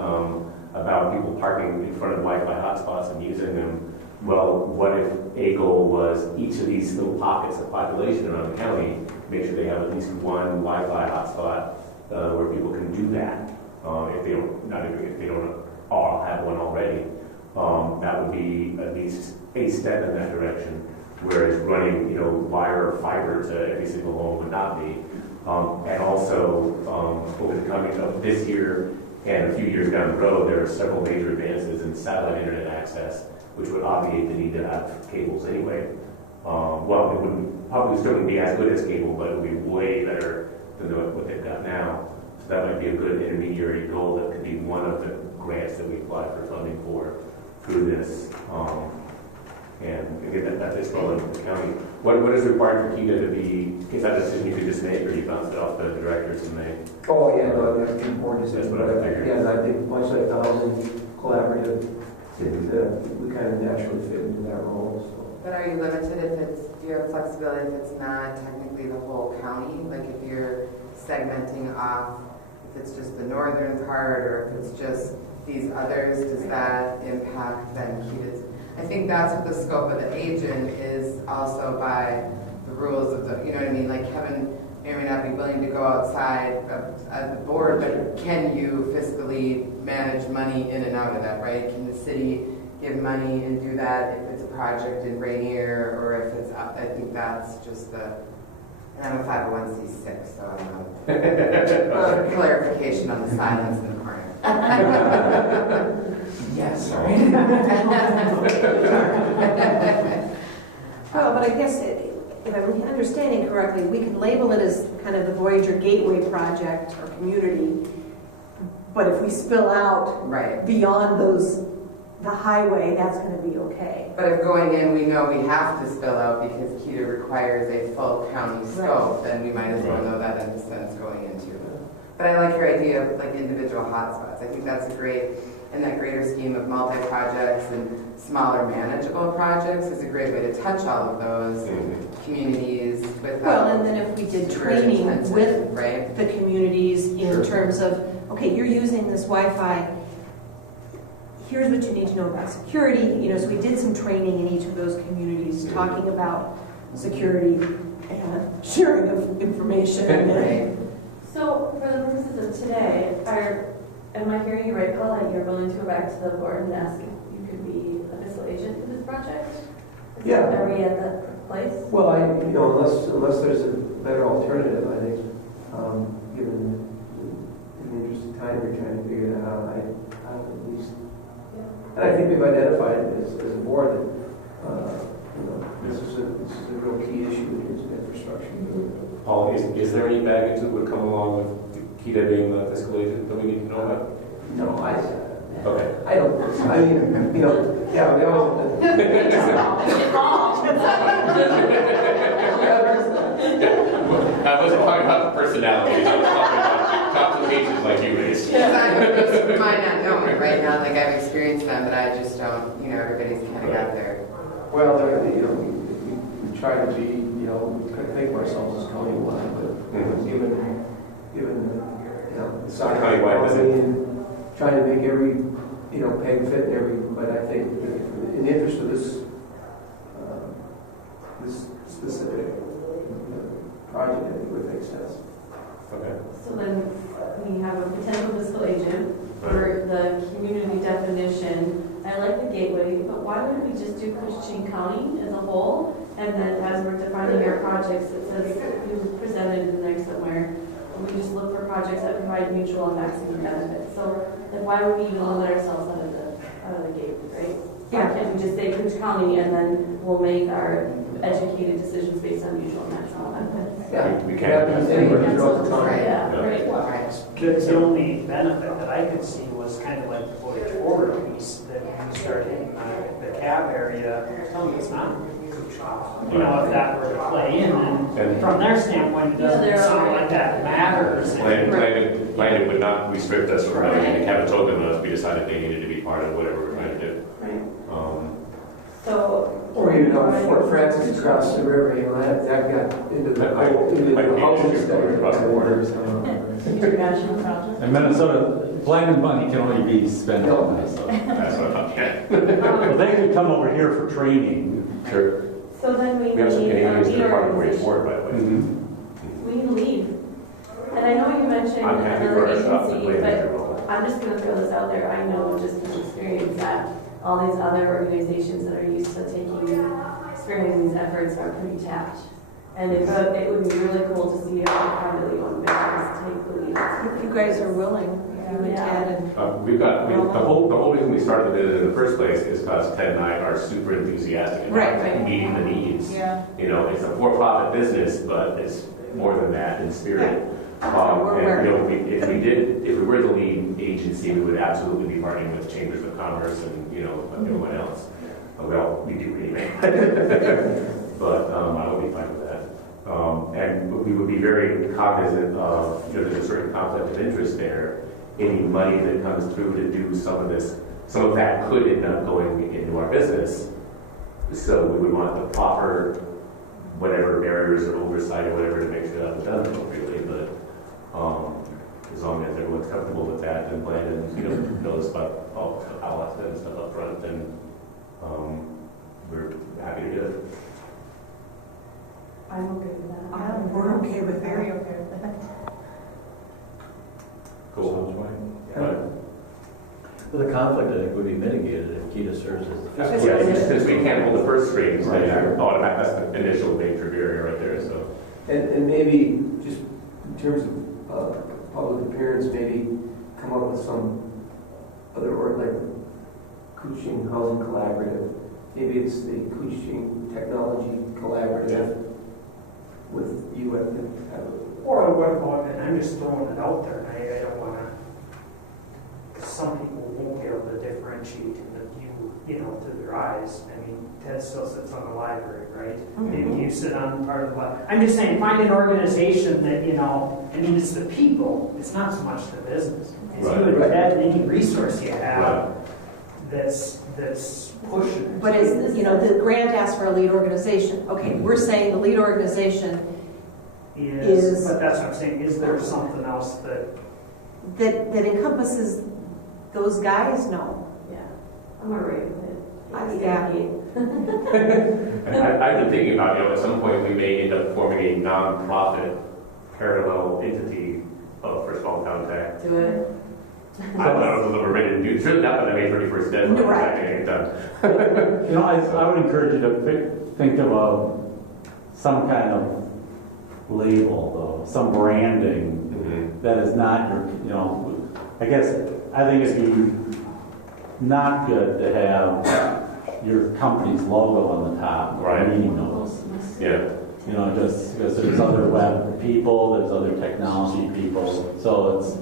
about people parking in front of Wi-Fi hotspots and using them. Well, what if a goal was each of these little pockets of population around the county, make sure they have at least one Wi-Fi hotspot where people can do that. If they don't all have one already, that would be at least a step in that direction. Whereas running, wire or fiber to every single home would not be. And also, over the coming of this year and a few years down the road, there are several major advances in satellite internet access, which would obviate the need to have cables anyway. Well, it wouldn't probably still wouldn't be as good as cable, but it would be way better than what they've got now. So that might be a good intermediary goal that could be one of the grants that we apply for funding for through this. And again, that is rolling in the county. What is required for KEDA to be? Is that a decision you could just make, or you bounce it off the directors and they? Oh yeah, no, that's an important decision. That's what I figured. Yeah, I think much like the housing collaborative, we kind of naturally fit into that role. So. But are you limited do you have flexibility if it's not technically the whole county? Like if you're segmenting off, if it's just the northern part, or if it's just these others, does that impact then KEDA's? I think that's what the scope of the agent is also by the rules of the, like Kevin may or may not be willing to go outside of the board, but can you fiscally manage money in and out of that, right? Can the city give money and do that if it's a project in Rainier, or if it's up? I think that's just and I'm a 501c6, so I don't know. Clarification on the silence in the corner. Yes, sorry. Well, but I guess if I'm understanding correctly, we can label it as kind of the Voyager Gateway project or community, but if we spill out beyond the highway, that's going to be okay. But if going in, we know we have to spill out because KEDA requires a full county scope, then we might as well know that in a sense going into it. But I like your idea of like individual hotspots. I think that's in that greater scheme of multi-projects and smaller manageable projects is a great way to touch all of those communities without. Well, and then if we did training with the communities in terms of, okay, you're using this Wi-Fi, here's what you need to know about security. So we did some training in each of those communities talking about security and sharing of information. So for the purposes of today, am I hearing you right, Paul, that you're willing to go back to the board and ask if you could be a fiscal agent for this project? Are we at that place? Well, unless there's a better alternative, I think, given the interest of time, we're trying to figure that out. I at least, and I think we've identified as a board that This is a real key issue in terms of infrastructure. Paul, is there any baggage that would come along with Kita being the fiscal agent that we need to know about? No, Okay. I don't, I mean, you know, yeah, we always. I wasn't talking about the personality, I was talking about complications like you raised. You might not know it right now, like I've experienced them, but I just don't, you know, everybody's kind of got their. Well, you know, we try to be, you know, we kind of think of ourselves as county-wide, but given, you know, the size of the Countywide, county and trying to make every, you know, peg fit in every, but I think in the interest of this, this specific project, I think would make sense. Okay. So then we have a potential fiscal agent for the community definition. I like the gateway, but why wouldn't we just do Cushing County as a whole? And then as we're defining our projects, it says you presented in there somewhere. We just look for projects that provide mutual and maximum benefit. So like, why would we even limit ourselves out of the gate, right? Yeah. Why can't we just say Cushing County and then we'll make our educated decisions based on mutual and maximum benefits? Yeah, We can't. anywhere throughout the county. Yeah, right. The only benefit that I could see was kind of like the footage forward piece, that when you start hitting the cab area, it's not. You know, if that were to play in, and from their standpoint, it doesn't sound like that matters. Blandin would not restrict us from having any cabin token unless we decided they needed to be part of whatever we're trying to do. Right. So. Or even Fort Francis across the river, you know, that got into the housing study. Across the border. International project. In Minnesota, Blandin money can only be spent in Minnesota. That's what I thought, yeah. Well, they could come over here for training. Sure. So then we We have some need Canadians lead that are part of organization. by the way. We need a lead. And I know you mentioned I'm happy for another our shop to agency, play a major but role. I'm just gonna throw this out there. I know just from experience that all these other organizations that are used to spearheading these efforts are pretty tapped. And it would be really cool to see a privately owned business take the lead. If you guys are willing, if you would Ted and The whole reason we started it in the first place is because Ted and I are super enthusiastic about meeting the needs. Yeah. You know, it's a for-profit business, but it's more than that in spirit. And you know, if we were the lead agency, we would absolutely be partnering with chambers of commerce and you know everyone else. Well, we do anyway. But I would be fine with that. And we would be very cognizant of, you know, there's a certain conflict of interest there. Any money that comes through to do some of that could end up going into our business. So we would want the proper, whatever barriers or oversight or whatever to make sure that was done appropriately. But as long as everyone's comfortable with that, and Blandin, you know, knows about all the outlets and stuff up front, then we're happy to do it. I'm okay with that. we're okay with that. Very okay with that. Cool. Well, the conflict, I think, would be mitigated if Kita serves as the fiscal Yeah, agent. since we can't hold the first strings, Right. then automatic, that's the initial major barrier right there, so. And maybe just in terms of public appearance, maybe come up with some other word like Cushing Housing Collaborative. Maybe it's the Cushing Technology Collaborative with you at the. Or what about, and I'm just throwing it out there, and I don't want to, some people won't be able to differentiate in the view, you know, through their eyes. I mean, Ted still sits on the library, right? Maybe you sit on part of the library. I'm just saying, find an organization that, you know, I mean, it's the people, it's not so much the business. It's you and Ted and any resource you have that's pushing. But is, you know, the grant asks for a lead organization. Okay, we're saying the lead organization is but that's what I'm saying, is there something else that encompasses those guys? No. Yeah, I'm all right with it. Yeah. And I've been thinking about, you know, at some point we may end up forming a non-profit parallel entity for small town tech. Do it. I don't know if we're ready to do it. It's really not by the May 31st deadline. Right. You know, I would encourage you to think of some kind of label, though, some branding that is not your, you know, I guess, I think it'd be not good to have your company's logo on the top, Right. meeting notes. Yeah. You know, just because there's other web people, there's other technology people, so it's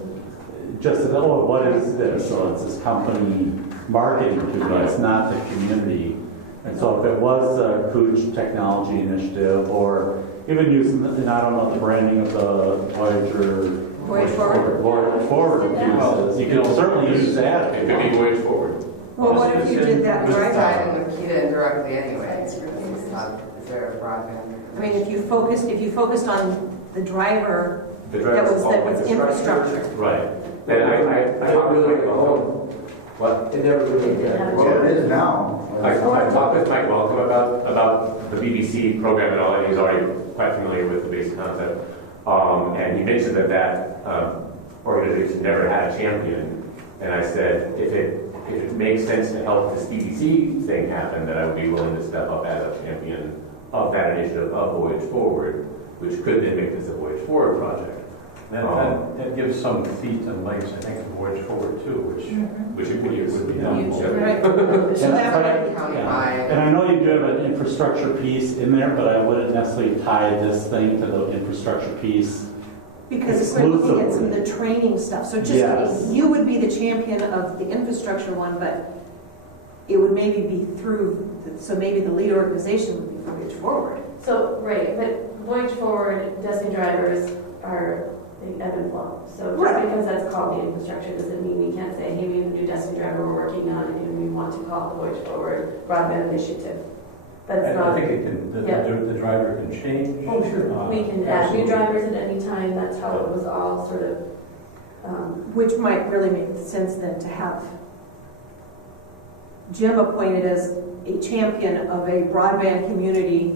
just, oh, what is this? So it's this company marketing tool, it's not the community. And so if it was a Cooch Technology Initiative, or even using, and I don't know, the branding of the Voyage Forward. Voyage Forward uses, you can certainly use that. It could be Voyage Forward. Well, what if you did that It's right? tied in with Kita indirectly anyway. It's not, is there a broadband? I mean, if you focused on the driver, The that driver's was all infrastructure. Right. And I talked with Mike Welcome. What? It never really did. Well, it is now. I talked with Mike Welcome about the BBC program and all, and he's already quite familiar with the basic concept. And he mentioned that organization never had a champion. And I said, if it makes sense to help this BBC thing happen, then I would be willing to step up as a champion of that initiative of Voyage Forward, which could then make this a Voyage Forward project. That gives some feet and legs, I think, to Voyage Forward too, Which you could use. would be helpful. Right. So that would Countywide. And I know you do have an infrastructure piece in there, but I wouldn't necessarily tie this thing to the infrastructure piece. because if we're looking at some of the training stuff, so Yes. just, you would be the champion of the infrastructure one, but it would maybe be through, so maybe the lead organization would be Voyage Forward. So, right, but Voyage Forward, Destiny drivers are the ebb and flow. So just Right. because that's called the infrastructure doesn't mean we can't say, hey, we have a new Destiny driver we're working on and we want to call it the Voyage Forward Broadband Initiative. That's I not, think it can, the driver can change. oh, sure, we can add new drivers at any time. That's how it was all sort of, Which might really make sense then to have Jim appointed as a champion of a broadband community,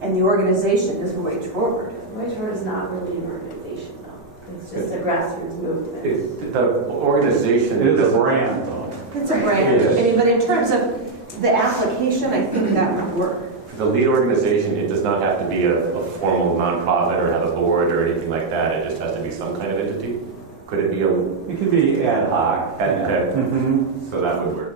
and the organization is Voyage Forward. Voyage Forward is not really an organization though. It's just a grassroots movement. The organization It is a brand, though. It's a brand, I mean, but in terms of the application, I think that would work. The lead organization, it does not have to be a formal nonprofit or have a board or anything like that. It just has to be some kind of entity. Could it be a? It could be ad hoc. Okay. Mhm. So that would work.